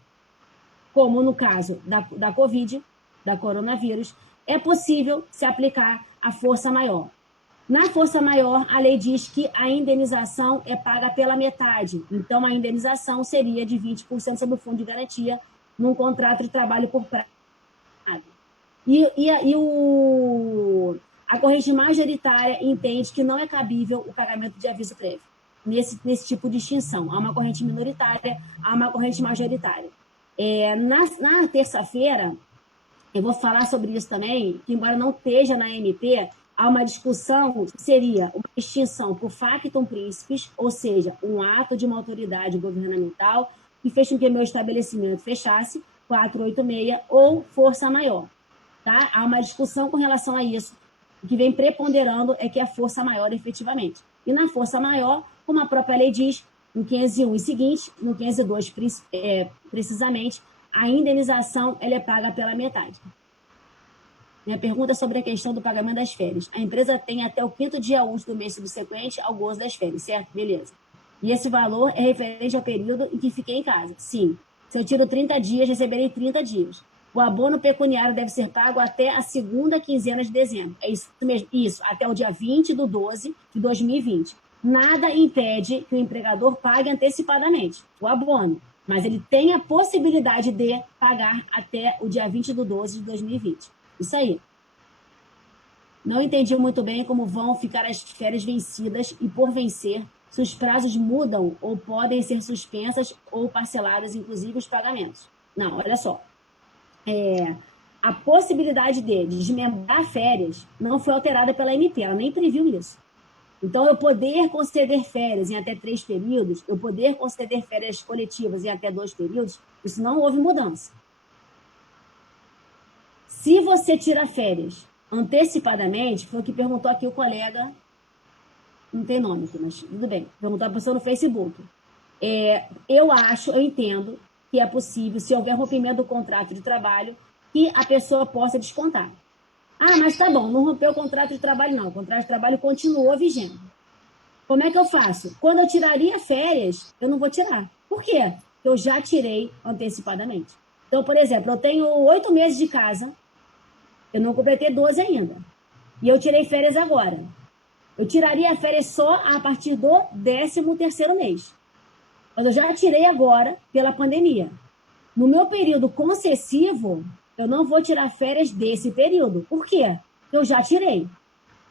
como no caso da Covid, da coronavírus, é possível se aplicar a força maior. Na força maior, a lei diz que a indenização é paga pela metade. Então, a indenização seria de 20% sobre o fundo de garantia num contrato de trabalho por prazo. A corrente majoritária entende que não é cabível o pagamento de aviso prévio nesse tipo de extinção. Há uma corrente minoritária, há uma corrente majoritária. Na terça-feira, eu vou falar sobre isso também, que embora não esteja na MP, há uma discussão que seria uma extinção por factum principis, ou seja, um ato de uma autoridade governamental que fez com que meu estabelecimento fechasse, 486, ou força maior. Tá? Há uma discussão com relação a isso. O que vem preponderando é que é a força maior efetivamente. E na força maior, como a própria lei diz, no 501 e seguinte, no 502 precisamente, a indenização ela é paga pela metade. Minha pergunta é sobre a questão do pagamento das férias. A empresa tem até o 5º dia útil do mês subsequente ao gozo das férias, certo? Beleza. E esse valor é referente ao período em que fiquei em casa. Sim. Se eu tiro 30 dias, receberei 30 dias. O abono pecuniário deve ser pago até a segunda quinzena de dezembro. É isso mesmo. Isso, até o dia 20/12 de 2020. Nada impede que o empregador pague antecipadamente o abono, mas ele tem a possibilidade de pagar até o dia 20/12 de 2020. Isso aí. Não entendi muito bem como vão ficar as férias vencidas e por vencer, se os prazos mudam ou podem ser suspensas ou parceladas, inclusive os pagamentos. Não, olha só. A possibilidade de desmembrar férias não foi alterada pela MP, ela nem previu isso. Então, eu poder conceder férias em até 3 períodos, eu poder conceder férias coletivas em até 2 períodos, isso não houve mudança. Se você tira férias antecipadamente, foi o que perguntou aqui o colega, não tem nome aqui, mas tudo bem, perguntou a pessoa no Facebook. Eu entendo que é possível, se houver rompimento do contrato de trabalho, que a pessoa possa descontar. Ah, mas tá bom, não rompeu o contrato de trabalho não, o contrato de trabalho continuou vigente. Como é que eu faço? Quando eu tiraria férias, eu não vou tirar. Por quê? Eu já tirei antecipadamente. Então, por exemplo, eu tenho 8 meses de casa, eu não completei 12 ainda, e eu tirei férias agora. Eu tiraria férias só a partir do 13º mês. Mas eu já tirei agora pela pandemia. No meu período concessivo, eu não vou tirar férias desse período. Por quê? Eu já tirei.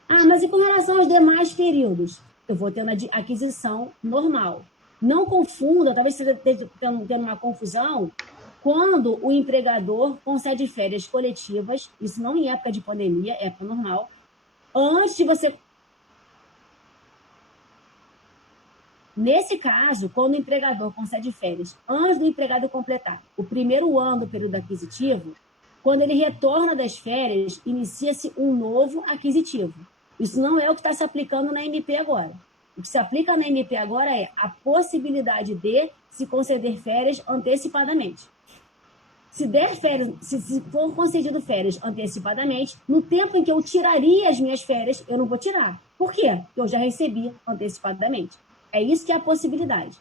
Ah, mas e com relação aos demais períodos? Eu vou tendo a aquisição normal. Não confunda, talvez você esteja tendo uma confusão, quando o empregador concede férias coletivas, isso não em época de pandemia, é época normal, antes de você. Nesse caso, quando o empregador concede férias antes do empregado completar o primeiro ano do período aquisitivo, quando ele retorna das férias, inicia-se um novo aquisitivo. Isso não é o que está se aplicando na MP agora. O que se aplica na MP agora é a possibilidade de se conceder férias antecipadamente. Se der férias, se for concedido férias antecipadamente, no tempo em que eu tiraria as minhas férias, eu não vou tirar. Por quê? Porque eu já recebi antecipadamente. É isso que é a possibilidade.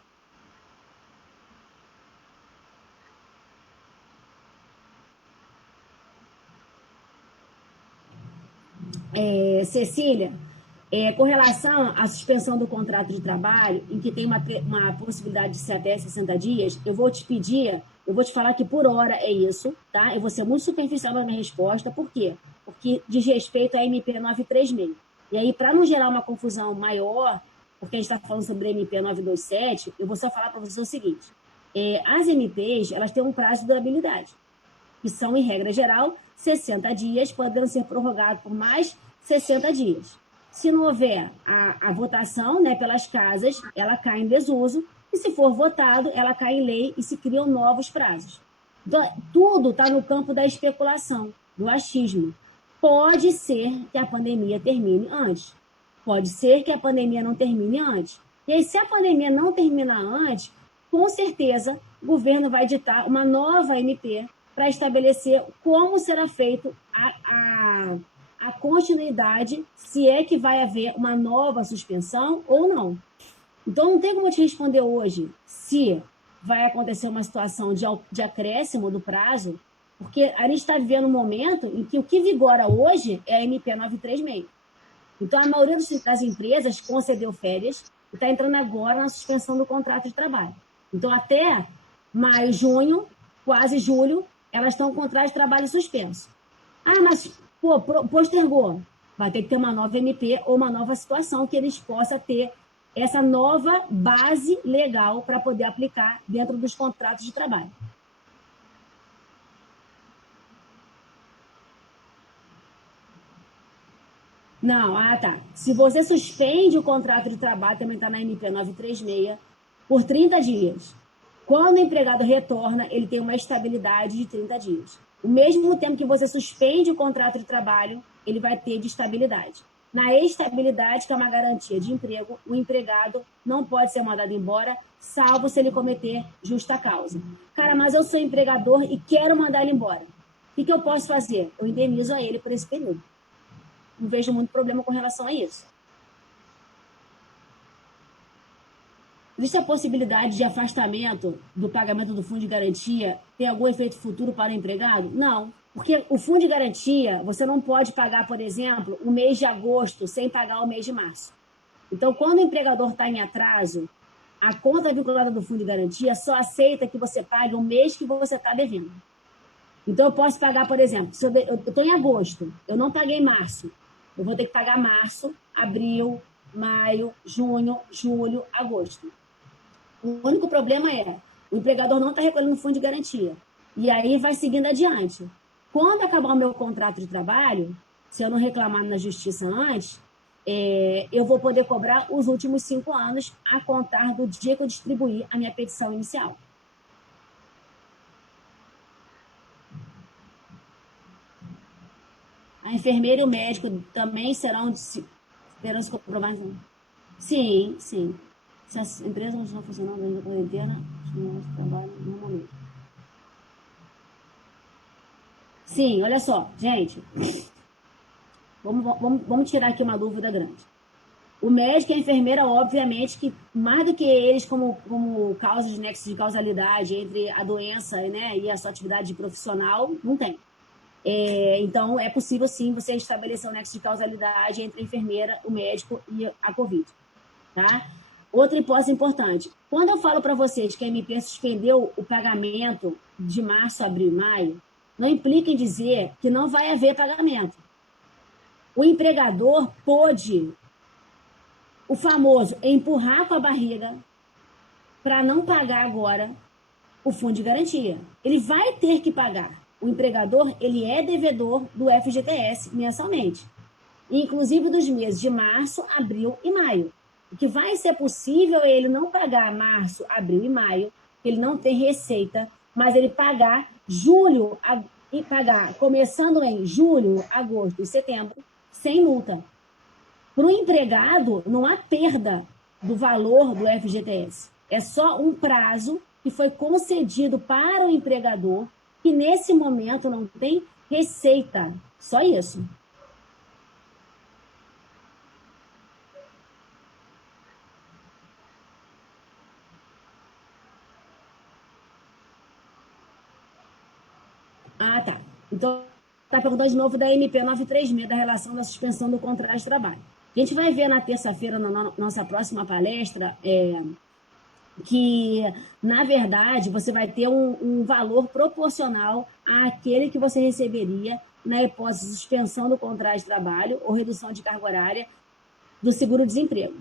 Cecília, com relação à suspensão do contrato de trabalho, em que tem uma possibilidade de ser até 60 dias, eu vou te falar que por hora é isso, tá? Eu vou ser muito superficial na minha resposta, por quê? Porque diz respeito à MP 936. E aí, para não gerar uma confusão maior, porque a gente está falando sobre a MP 927, eu vou só falar para você o seguinte: as MPs, elas têm um prazo de durabilidade, que são, em regra geral, 60 dias, podendo ser prorrogados por mais 60 dias. Se não houver a votação, né, pelas casas, ela cai em desuso, e se for votado, ela cai em lei e se criam novos prazos. Então, tudo está no campo da especulação, do achismo. Pode ser que a pandemia termine antes. Pode ser que a pandemia não termine antes. E aí, se a pandemia não terminar antes, com certeza o governo vai editar uma nova MP para estabelecer como será feito a continuidade, se é que vai haver uma nova suspensão ou não. Então, não tem como eu te responder hoje se vai acontecer uma situação de acréscimo do prazo, porque a gente está vivendo um momento em que o que vigora hoje é a MP 936. Então, a maioria das empresas concedeu férias e está entrando agora na suspensão do contrato de trabalho. Então, até maio, junho, quase julho, elas estão com o contrato de trabalho suspenso. Ah, mas postergou. Vai ter que ter uma nova MP ou uma nova situação que eles possam ter essa nova base legal para poder aplicar dentro dos contratos de trabalho. Não, tá. Se você suspende o contrato de trabalho, também está na MP 936, por 30 dias. Quando o empregado retorna, ele tem uma estabilidade de 30 dias. O mesmo tempo que você suspende o contrato de trabalho, ele vai ter de estabilidade. Na estabilidade, que é uma garantia de emprego, o empregado não pode ser mandado embora, salvo se ele cometer justa causa. Cara, mas eu sou empregador e quero mandar ele embora. O que eu posso fazer? Eu indenizo a ele por esse período. Não vejo muito problema com relação a isso. Existe a possibilidade de afastamento do pagamento do fundo de garantia ter algum efeito futuro para o empregado? Não, porque o fundo de garantia, você não pode pagar, por exemplo, o mês de agosto sem pagar o mês de março. Então, quando o empregador está em atraso, a conta vinculada do fundo de garantia só aceita que você pague o mês que você está devendo. Então, eu posso pagar, por exemplo, se eu estou em agosto, eu não paguei março, eu vou ter que pagar março, abril, maio, junho, julho, agosto. O único problema é, o empregador não está recolhendo o fundo de garantia. E aí vai seguindo adiante. Quando acabar o meu contrato de trabalho, se eu não reclamar na justiça antes, eu vou poder cobrar os últimos 5 anos a contar do dia que eu distribuí a minha petição inicial. A enfermeira e o médico também terão se comprovar. Sim, sim. Se as empresas não estão funcionando durante a quarentena, os trabalham normalmente. Sim, olha só, gente. Vamos tirar aqui uma dúvida grande. O médico e a enfermeira, obviamente, que mais do que eles como causa de nexo de causalidade entre a doença, né, e a sua atividade profissional, não tem. Então, é possível, sim, você estabelecer um nexo de causalidade entre a enfermeira, o médico e a Covid. Tá? Outra hipótese importante. Quando eu falo para vocês que a MP suspendeu o pagamento de março, abril e maio, não implica em dizer que não vai haver pagamento. o empregador pôde, o famoso, empurrar com a barriga para não pagar agora o fundo de garantia. Ele vai ter que pagar. O empregador, ele é devedor do FGTS mensalmente. Inclusive dos meses de março, abril e maio. O que vai ser possível é ele não pagar março, abril e maio, ele não tem receita, mas ele pagar julho e pagar começando em julho, agosto e setembro, sem multa. Para o empregado, não há perda do valor do FGTS. É só um prazo que foi concedido para o empregador, que nesse momento não tem receita. Só isso. Ah, tá. Então, está perguntando de novo da MP 936, da relação da suspensão do contrato de trabalho. A gente vai ver na terça-feira, na nossa próxima palestra, que, na verdade, você vai ter um valor proporcional àquele que você receberia na hipótese de suspensão do contrato de trabalho ou redução de carga horária do seguro-desemprego.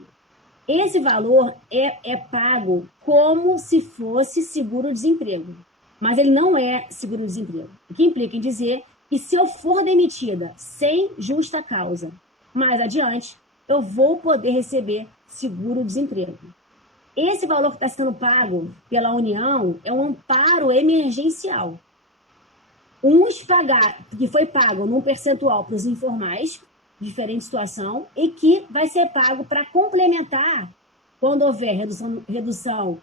Esse valor é pago como se fosse seguro-desemprego, mas ele não é seguro-desemprego. O que implica em dizer que se eu for demitida sem justa causa, mais adiante, eu vou poder receber seguro-desemprego. Esse valor que está sendo pago pela União é um amparo emergencial. Que foi pago num percentual para os informais, diferente situação, e que vai ser pago para complementar quando houver redução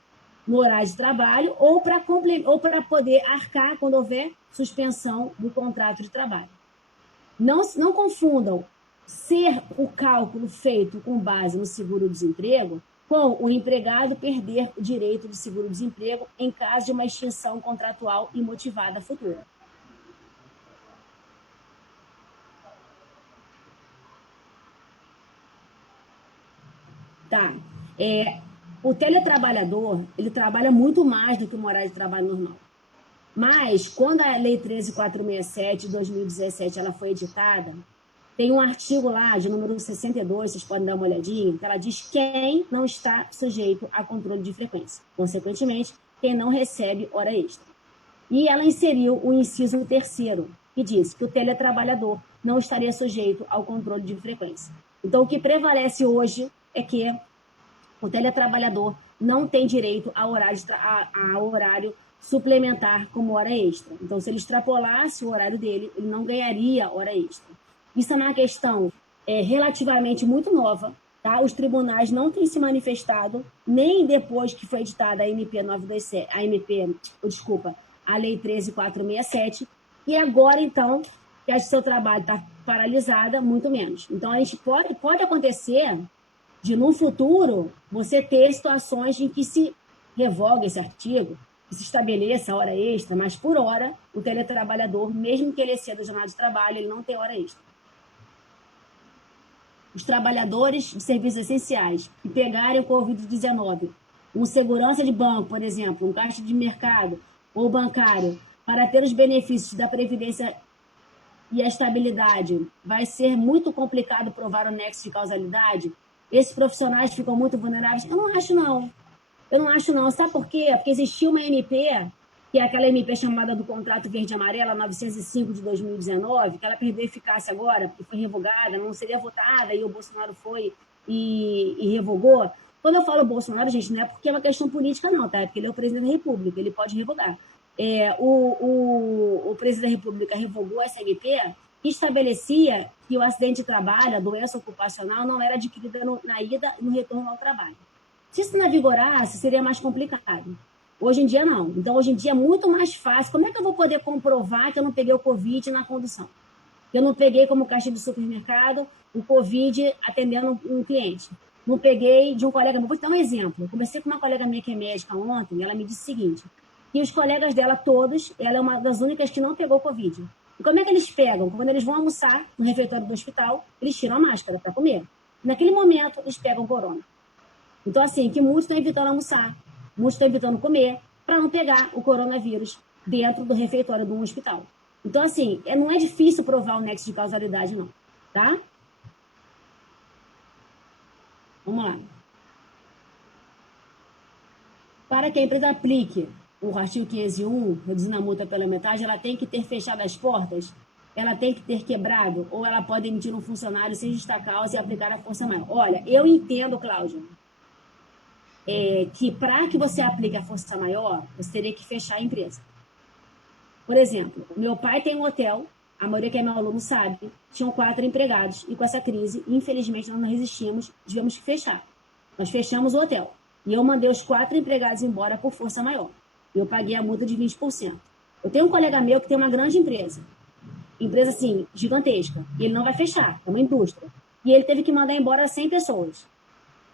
no horário de trabalho ou para poder arcar quando houver suspensão do contrato de trabalho. Não confundam ser o cálculo feito com base no seguro-desemprego com o empregado perder o direito de seguro-desemprego em caso de uma extinção contratual imotivada futura. Tá. O teletrabalhador, ele trabalha muito mais do que o horário de trabalho normal. Mas, quando a Lei 13.467 de 2017 ela foi editada, tem um artigo lá, de número 62, vocês podem dar uma olhadinha, que ela diz quem não está sujeito a controle de frequência. Consequentemente, quem não recebe hora extra. E ela inseriu o inciso 3º, que diz que o teletrabalhador não estaria sujeito ao controle de frequência. Então, o que prevalece hoje é que o teletrabalhador não tem direito a horário suplementar como hora extra. Então, se ele extrapolasse o horário dele, ele não ganharia hora extra. Isso é uma questão relativamente muito nova, tá? Os tribunais não têm se manifestado, nem depois que foi editada a MP 927, a Lei 13.467, e agora, então, que a seu trabalho está paralisada, muito menos. Então, a gente pode acontecer de, no futuro, você ter situações em que se revoga esse artigo, que se estabeleça a hora extra, mas, por hora, o teletrabalhador, mesmo que ele exceda a jornada de trabalho, ele não tem hora extra. Os trabalhadores de serviços essenciais que pegarem o Covid-19, um segurança de banco, por exemplo, um caixa de mercado ou bancário, para ter os benefícios da Previdência e a estabilidade, vai ser muito complicado provar o nexo de causalidade? Esses profissionais ficam muito vulneráveis? Eu não acho, não. Eu não acho, não. Sabe por quê? Porque existia uma MP, que é aquela MP chamada do Contrato Verde e Amarela, 905 de 2019, que ela perdeu eficácia agora, porque foi revogada, não seria votada, e o Bolsonaro foi e revogou. Quando eu falo Bolsonaro, gente, não é porque é uma questão política, não, tá? É porque ele é o presidente da República, ele pode revogar. O presidente da República revogou essa MP, que estabelecia que o acidente de trabalho, a doença ocupacional, não era adquirida na ida e no retorno ao trabalho. Se isso não vigorasse, seria mais complicado. Hoje em dia, não. Então, hoje em dia é muito mais fácil. Como é que eu vou poder comprovar que eu não peguei o Covid na condução? Que eu não peguei como caixa de supermercado o Covid atendendo um cliente? Não peguei de um colega meu. Vou te dar um exemplo. Eu conversei com uma colega minha que é médica ontem, e ela me disse o seguinte, que os colegas dela todos, ela é uma das únicas que não pegou Covid. E como é que eles pegam? Quando eles vão almoçar no refeitório do hospital, eles tiram a máscara para comer. Naquele momento, eles pegam corona. Então, assim, que muitos estão evitando almoçar, muitos estão evitando comer, para não pegar o coronavírus dentro do refeitório de um hospital. Então, assim, não é difícil provar o nexo de causalidade, não, tá? Vamos lá. Para que a empresa aplique o artigo 501, reduzindo a multa pela metade, ela tem que ter fechado as portas, ela tem que ter quebrado, ou ela pode demitir um funcionário sem justa causa e aplicar a força maior. Olha, eu entendo, Cláudio, que para que você aplique a força maior, você teria que fechar a empresa. Por exemplo, meu pai tem um hotel, a maioria que é meu aluno sabe, tinham 4 empregados, e com essa crise, infelizmente, nós não resistimos, tivemos que fechar. Nós fechamos o hotel. E eu mandei os 4 empregados embora por força maior. E eu paguei a multa de 20%. Eu tenho um colega meu que tem uma grande empresa. Empresa, assim, gigantesca. E ele não vai fechar, é uma indústria. E ele teve que mandar embora 100 pessoas.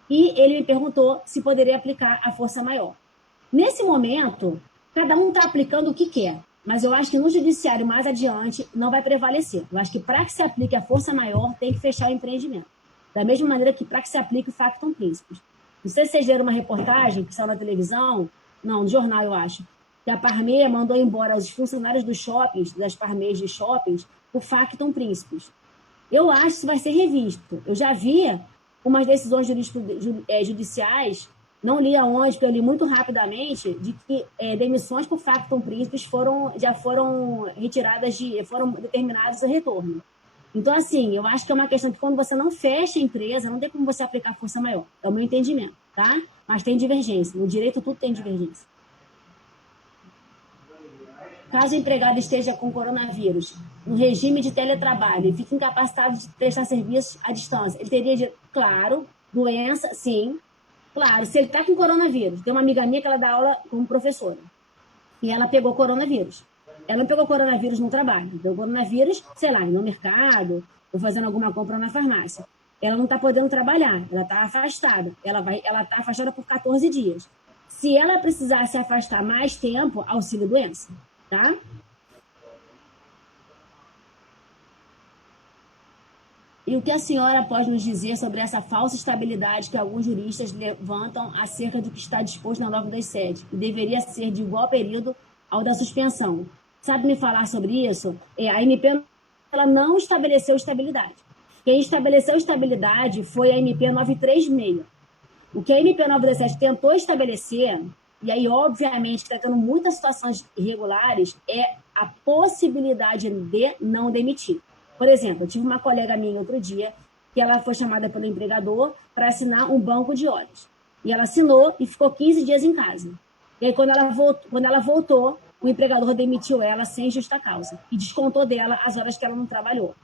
E ele me perguntou se poderia aplicar a força maior. Nesse momento, cada um está aplicando o que quer. Mas eu acho que no judiciário, mais adiante, não vai prevalecer. Eu acho que para que se aplique a força maior, tem que fechar o empreendimento. Da mesma maneira que para que se aplique o factum principis. Não sei se vocês leram uma reportagem que saiu na televisão, não, no jornal, eu acho, que a Parmeia mandou embora os funcionários dos shoppings, das Parmeias de shoppings, por factum principis. Eu acho que isso vai ser revisto. Eu já vi umas decisões judiciais, não li aonde, porque eu li muito rapidamente, de que demissões por factum principis já foram retiradas, foram determinadas a retorno. Então, assim, eu acho que é uma questão que quando você não fecha a empresa, não tem como você aplicar força maior. É o meu entendimento, tá? Mas tem divergência. No direito, tudo tem divergência. Caso o empregado esteja com coronavírus, no regime de teletrabalho, e fique incapacitado de prestar serviços à distância, ele teria, claro, doença, sim. Claro, se ele está com coronavírus. Tem uma amiga minha que ela dá aula como professora. E ela pegou coronavírus. Ela não pegou coronavírus no trabalho, pegou coronavírus, sei lá, no mercado, ou fazendo alguma compra na farmácia. Ela não está podendo trabalhar, ela está afastada. Ela está afastada por 14 dias. Se ela precisar se afastar mais tempo, auxílio doença, tá? E o que a senhora pode nos dizer sobre essa falsa estabilidade que alguns juristas levantam acerca do que está disposto na 927, que deveria ser de igual período ao da suspensão? Sabe me falar sobre isso? A MP ela não estabeleceu estabilidade. Quem estabeleceu estabilidade foi a MP 936. O que a MP 927 tentou estabelecer, e aí, obviamente, está tendo muitas situações irregulares, é a possibilidade de não demitir. Por exemplo, eu tive uma colega minha outro dia, que ela foi chamada pelo empregador para assinar um banco de horas. E ela assinou e ficou 15 dias em casa. E aí, quando ela voltou, o empregador demitiu ela sem justa causa e descontou dela as horas que ela não trabalhou.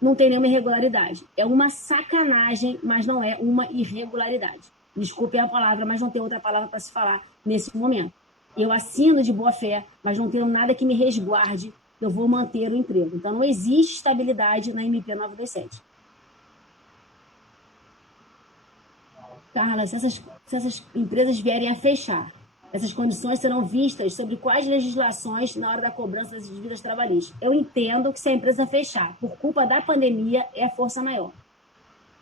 Não tem nenhuma irregularidade. É uma sacanagem, mas não é uma irregularidade. Desculpem a palavra, mas não tem outra palavra para se falar nesse momento. Eu assino de boa fé, mas não tenho nada que me resguarde, eu vou manter o emprego. Então, não existe estabilidade na MP 927. Carla, se essas empresas vierem a fechar, essas condições serão vistas sobre quais legislações na hora da cobrança das dívidas trabalhistas. Eu entendo que se a empresa fechar por culpa da pandemia, é força maior.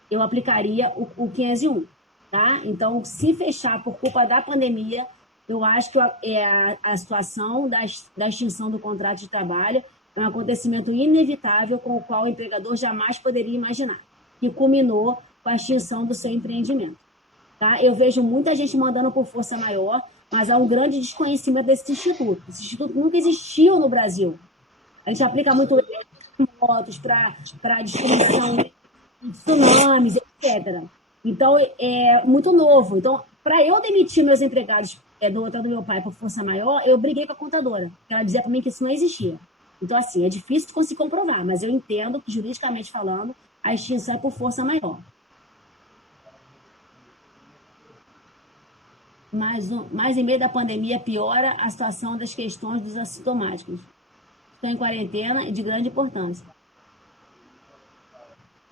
Eu aplicaria o 501, tá? Então, se fechar por culpa da pandemia, eu acho que a situação da extinção do contrato de trabalho é um acontecimento inevitável com o qual o empregador jamais poderia imaginar, que culminou com a extinção do seu empreendimento. Tá? Eu vejo muita gente mandando por força maior, mas há um grande desconhecimento desse instituto. Esse instituto nunca existiu no Brasil. A gente aplica muito motos para destruição de tsunamis, etc. Então, é muito novo. Então, para eu demitir meus empregados do hotel do meu pai por força maior, eu briguei com a contadora. Ela dizia para mim que isso não existia. Então, assim, é difícil conseguir comprovar, mas eu entendo que, juridicamente falando, a extinção é por força maior. Mas em meio da pandemia piora a situação das questões dos assintomáticos. Estão em quarentena e de grande importância.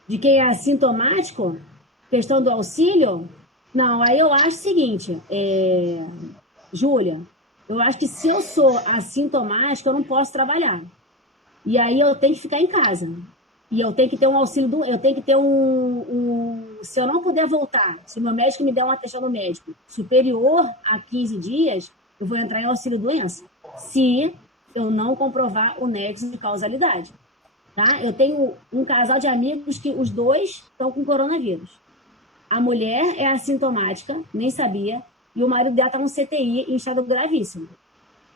De quem é assintomático, questão do auxílio, não, aí eu acho o seguinte, Júlia, eu acho que se eu sou assintomática, eu não posso trabalhar. E aí eu tenho que ficar em casa. E eu tenho que ter um auxílio, eu tenho que ter se eu não puder voltar, se o meu médico me der um atestado médico superior a 15 dias, eu vou entrar em auxílio doença, se eu não comprovar o nexo de causalidade. Tá? Eu tenho um casal de amigos que os dois estão com coronavírus. A mulher é assintomática, nem sabia, e o marido dela está no CTI em estado gravíssimo.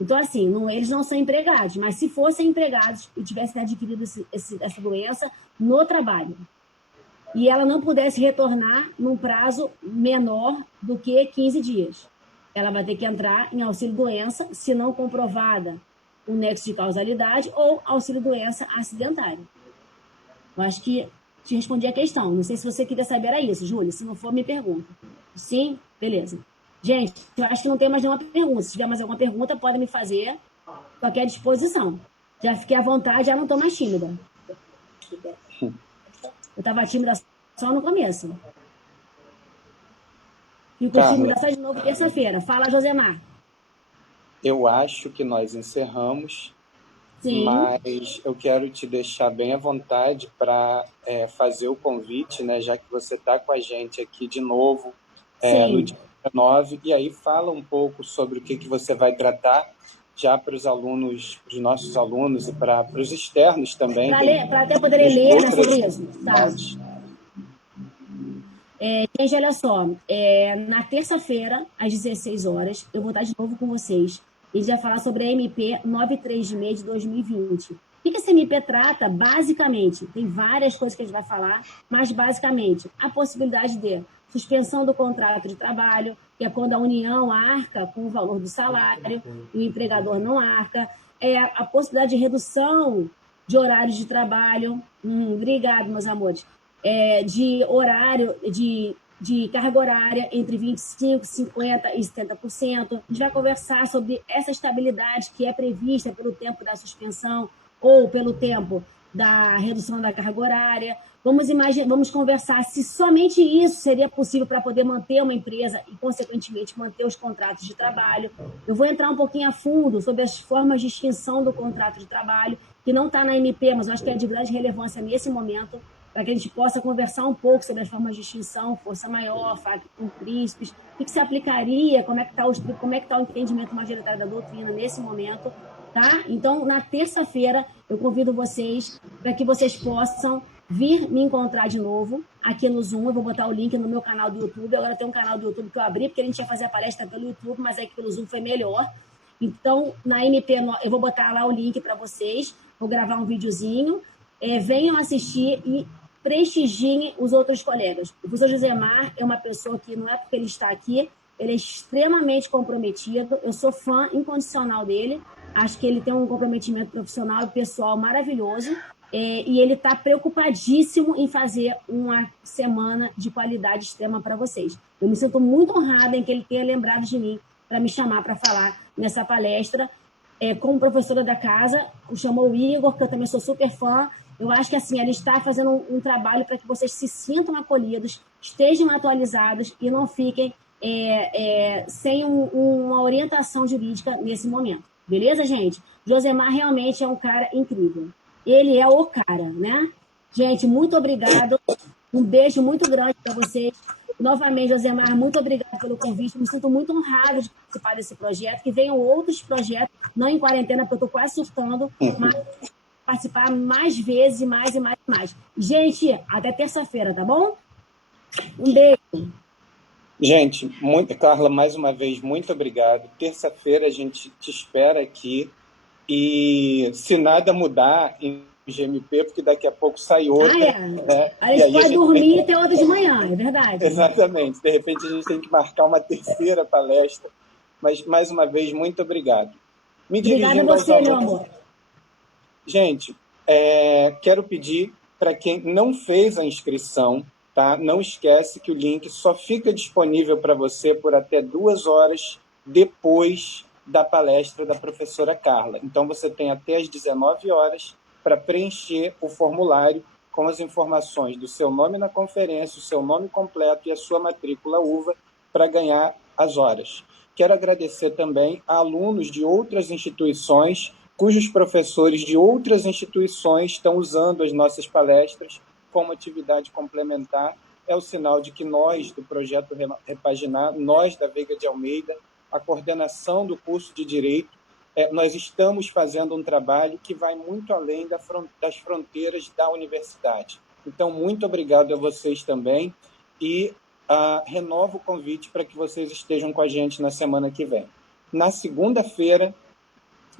Então, assim, eles não são empregados, mas se fossem empregados e tivessem adquirido essa doença no trabalho, e ela não pudesse retornar num prazo menor do que 15 dias, ela vai ter que entrar em auxílio-doença, se não comprovada o nexo de causalidade, ou auxílio-doença acidentário. Eu acho que te respondi a questão. Não sei se você queria saber, era isso, Júlia. Se não for, me pergunta. Sim? Beleza. Gente, eu acho que não tem mais nenhuma pergunta. Se tiver mais alguma pergunta, pode me fazer. Qualquer disposição. Já fiquei à vontade, já não estou mais tímida. Eu estava tímida só no começo. Fico tímida só de novo terça-feira. Fala, Josemar. Eu acho que nós encerramos. Sim. Mas eu quero te deixar bem à vontade para fazer o convite, né, já que você está com a gente aqui de novo no dia 19, e aí fala um pouco sobre o que você vai tratar já para os alunos, para os nossos alunos e para os externos também. Para até poderem ler, né, sobre isso. Tá. Gente, olha só, na terça-feira, às 16 horas, eu vou estar de novo com vocês. A gente vai falar sobre a MP 936 de 2020. O que essa MP trata? Basicamente, tem várias coisas que a gente vai falar, mas basicamente, a possibilidade de suspensão do contrato de trabalho, que é quando a União arca com o valor do salário e o empregador não arca, a possibilidade de redução de horários de trabalho. Obrigado, meus amores. De horário, de carga horária entre 25%, 50% e 70%. A gente vai conversar sobre essa estabilidade que é prevista pelo tempo da suspensão ou pelo tempo da redução da carga horária. Vamos conversar se somente isso seria possível para poder manter uma empresa e, consequentemente, manter os contratos de trabalho. Eu vou entrar um pouquinho a fundo sobre as formas de extinção do contrato de trabalho, que não está na MP, mas eu acho que é de grande relevância nesse momento, para que a gente possa conversar um pouco sobre as formas de extinção, força maior, facto com príncipes, o que se aplicaria, como é que está o entendimento majoritário da doutrina nesse momento, tá? Então, na terça-feira, eu convido vocês para que vocês possam vir me encontrar de novo aqui no Zoom. Eu vou botar o link no meu canal do YouTube. Agora tem um canal do YouTube que eu abri, porque a gente ia fazer a palestra pelo YouTube, mas aí pelo Zoom foi melhor. Então, na MP, eu vou botar lá o link para vocês, vou gravar um videozinho, venham assistir e prestigiem os outros colegas. O professor Josemar é uma pessoa que, não é porque ele está aqui, ele é extremamente comprometido, eu sou fã incondicional dele, acho que ele tem um comprometimento profissional e pessoal maravilhoso, e ele está preocupadíssimo em fazer uma semana de qualidade extrema para vocês. Eu me sinto muito honrada em que ele tenha lembrado de mim para me chamar para falar nessa palestra. Como professora da casa, chamou o Igor, que eu também sou super fã. Eu acho que assim, ele está fazendo um trabalho para que vocês se sintam acolhidos, estejam atualizados e não fiquem sem uma orientação jurídica nesse momento. Beleza, gente? Josemar realmente é um cara incrível. Ele é o cara, né? Gente, muito obrigado. Um beijo muito grande para vocês. Novamente, Josemar, muito obrigada pelo convite. Me sinto muito honrado de participar desse projeto. Que venham outros projetos, não em quarentena, porque eu estou quase surtando, mas participar mais vezes, mais e mais e mais. Gente, até terça-feira, tá bom? Um beijo. Gente, Carla, mais uma vez, muito obrigado. Terça-feira a gente te espera aqui. E se nada mudar em GMP, porque daqui a pouco sai outra. A gente pode dormir e ter outra de manhã, é verdade. Exatamente. De repente a gente tem que marcar uma terceira palestra. Mas, mais uma vez, muito obrigado. Obrigada a você, meu amor. Gente, quero pedir para quem não fez a inscrição, tá? Não esquece que o link só fica disponível para você por até 2 horas depois da palestra da professora Carla. Então, você tem até às 19 horas para preencher o formulário com as informações do seu nome na conferência, o seu nome completo e a sua matrícula UVA para ganhar as horas. Quero agradecer também a alunos de outras instituições, cujos professores de outras instituições estão usando as nossas palestras como atividade complementar. É o sinal de que nós, do Projeto Repaginar, nós da Veiga de Almeida, a coordenação do curso de Direito, nós estamos fazendo um trabalho que vai muito além das fronteiras da universidade. Então, muito obrigado a vocês também. E renovo o convite para que vocês estejam com a gente na semana que vem. Na segunda-feira,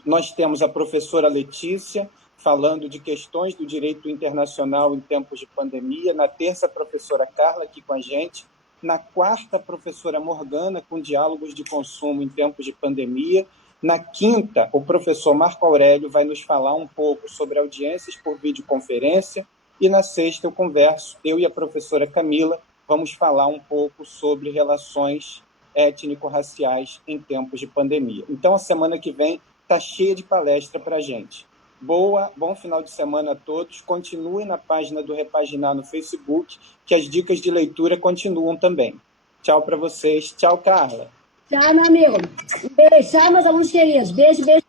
nós temos a professora Letícia falando de questões do direito internacional em tempos de pandemia. Na terça, a professora Carla aqui com a gente. Na quarta, a professora Morgana com diálogos de consumo em tempos de pandemia. Na quinta, o professor Marco Aurélio vai nos falar um pouco sobre audiências por videoconferência. E na sexta, eu e a professora Camila, vamos falar um pouco sobre relações étnico-raciais em tempos de pandemia. Então, a semana que vem está cheia de palestra para a gente. Bom final de semana a todos. Continuem na página do Repaginar no Facebook, que as dicas de leitura continuam também. Tchau para vocês. Tchau, Carla. Tchau, meu amigo. Um beijo. Tchau, meus alunos queridos. Beijo, beijo.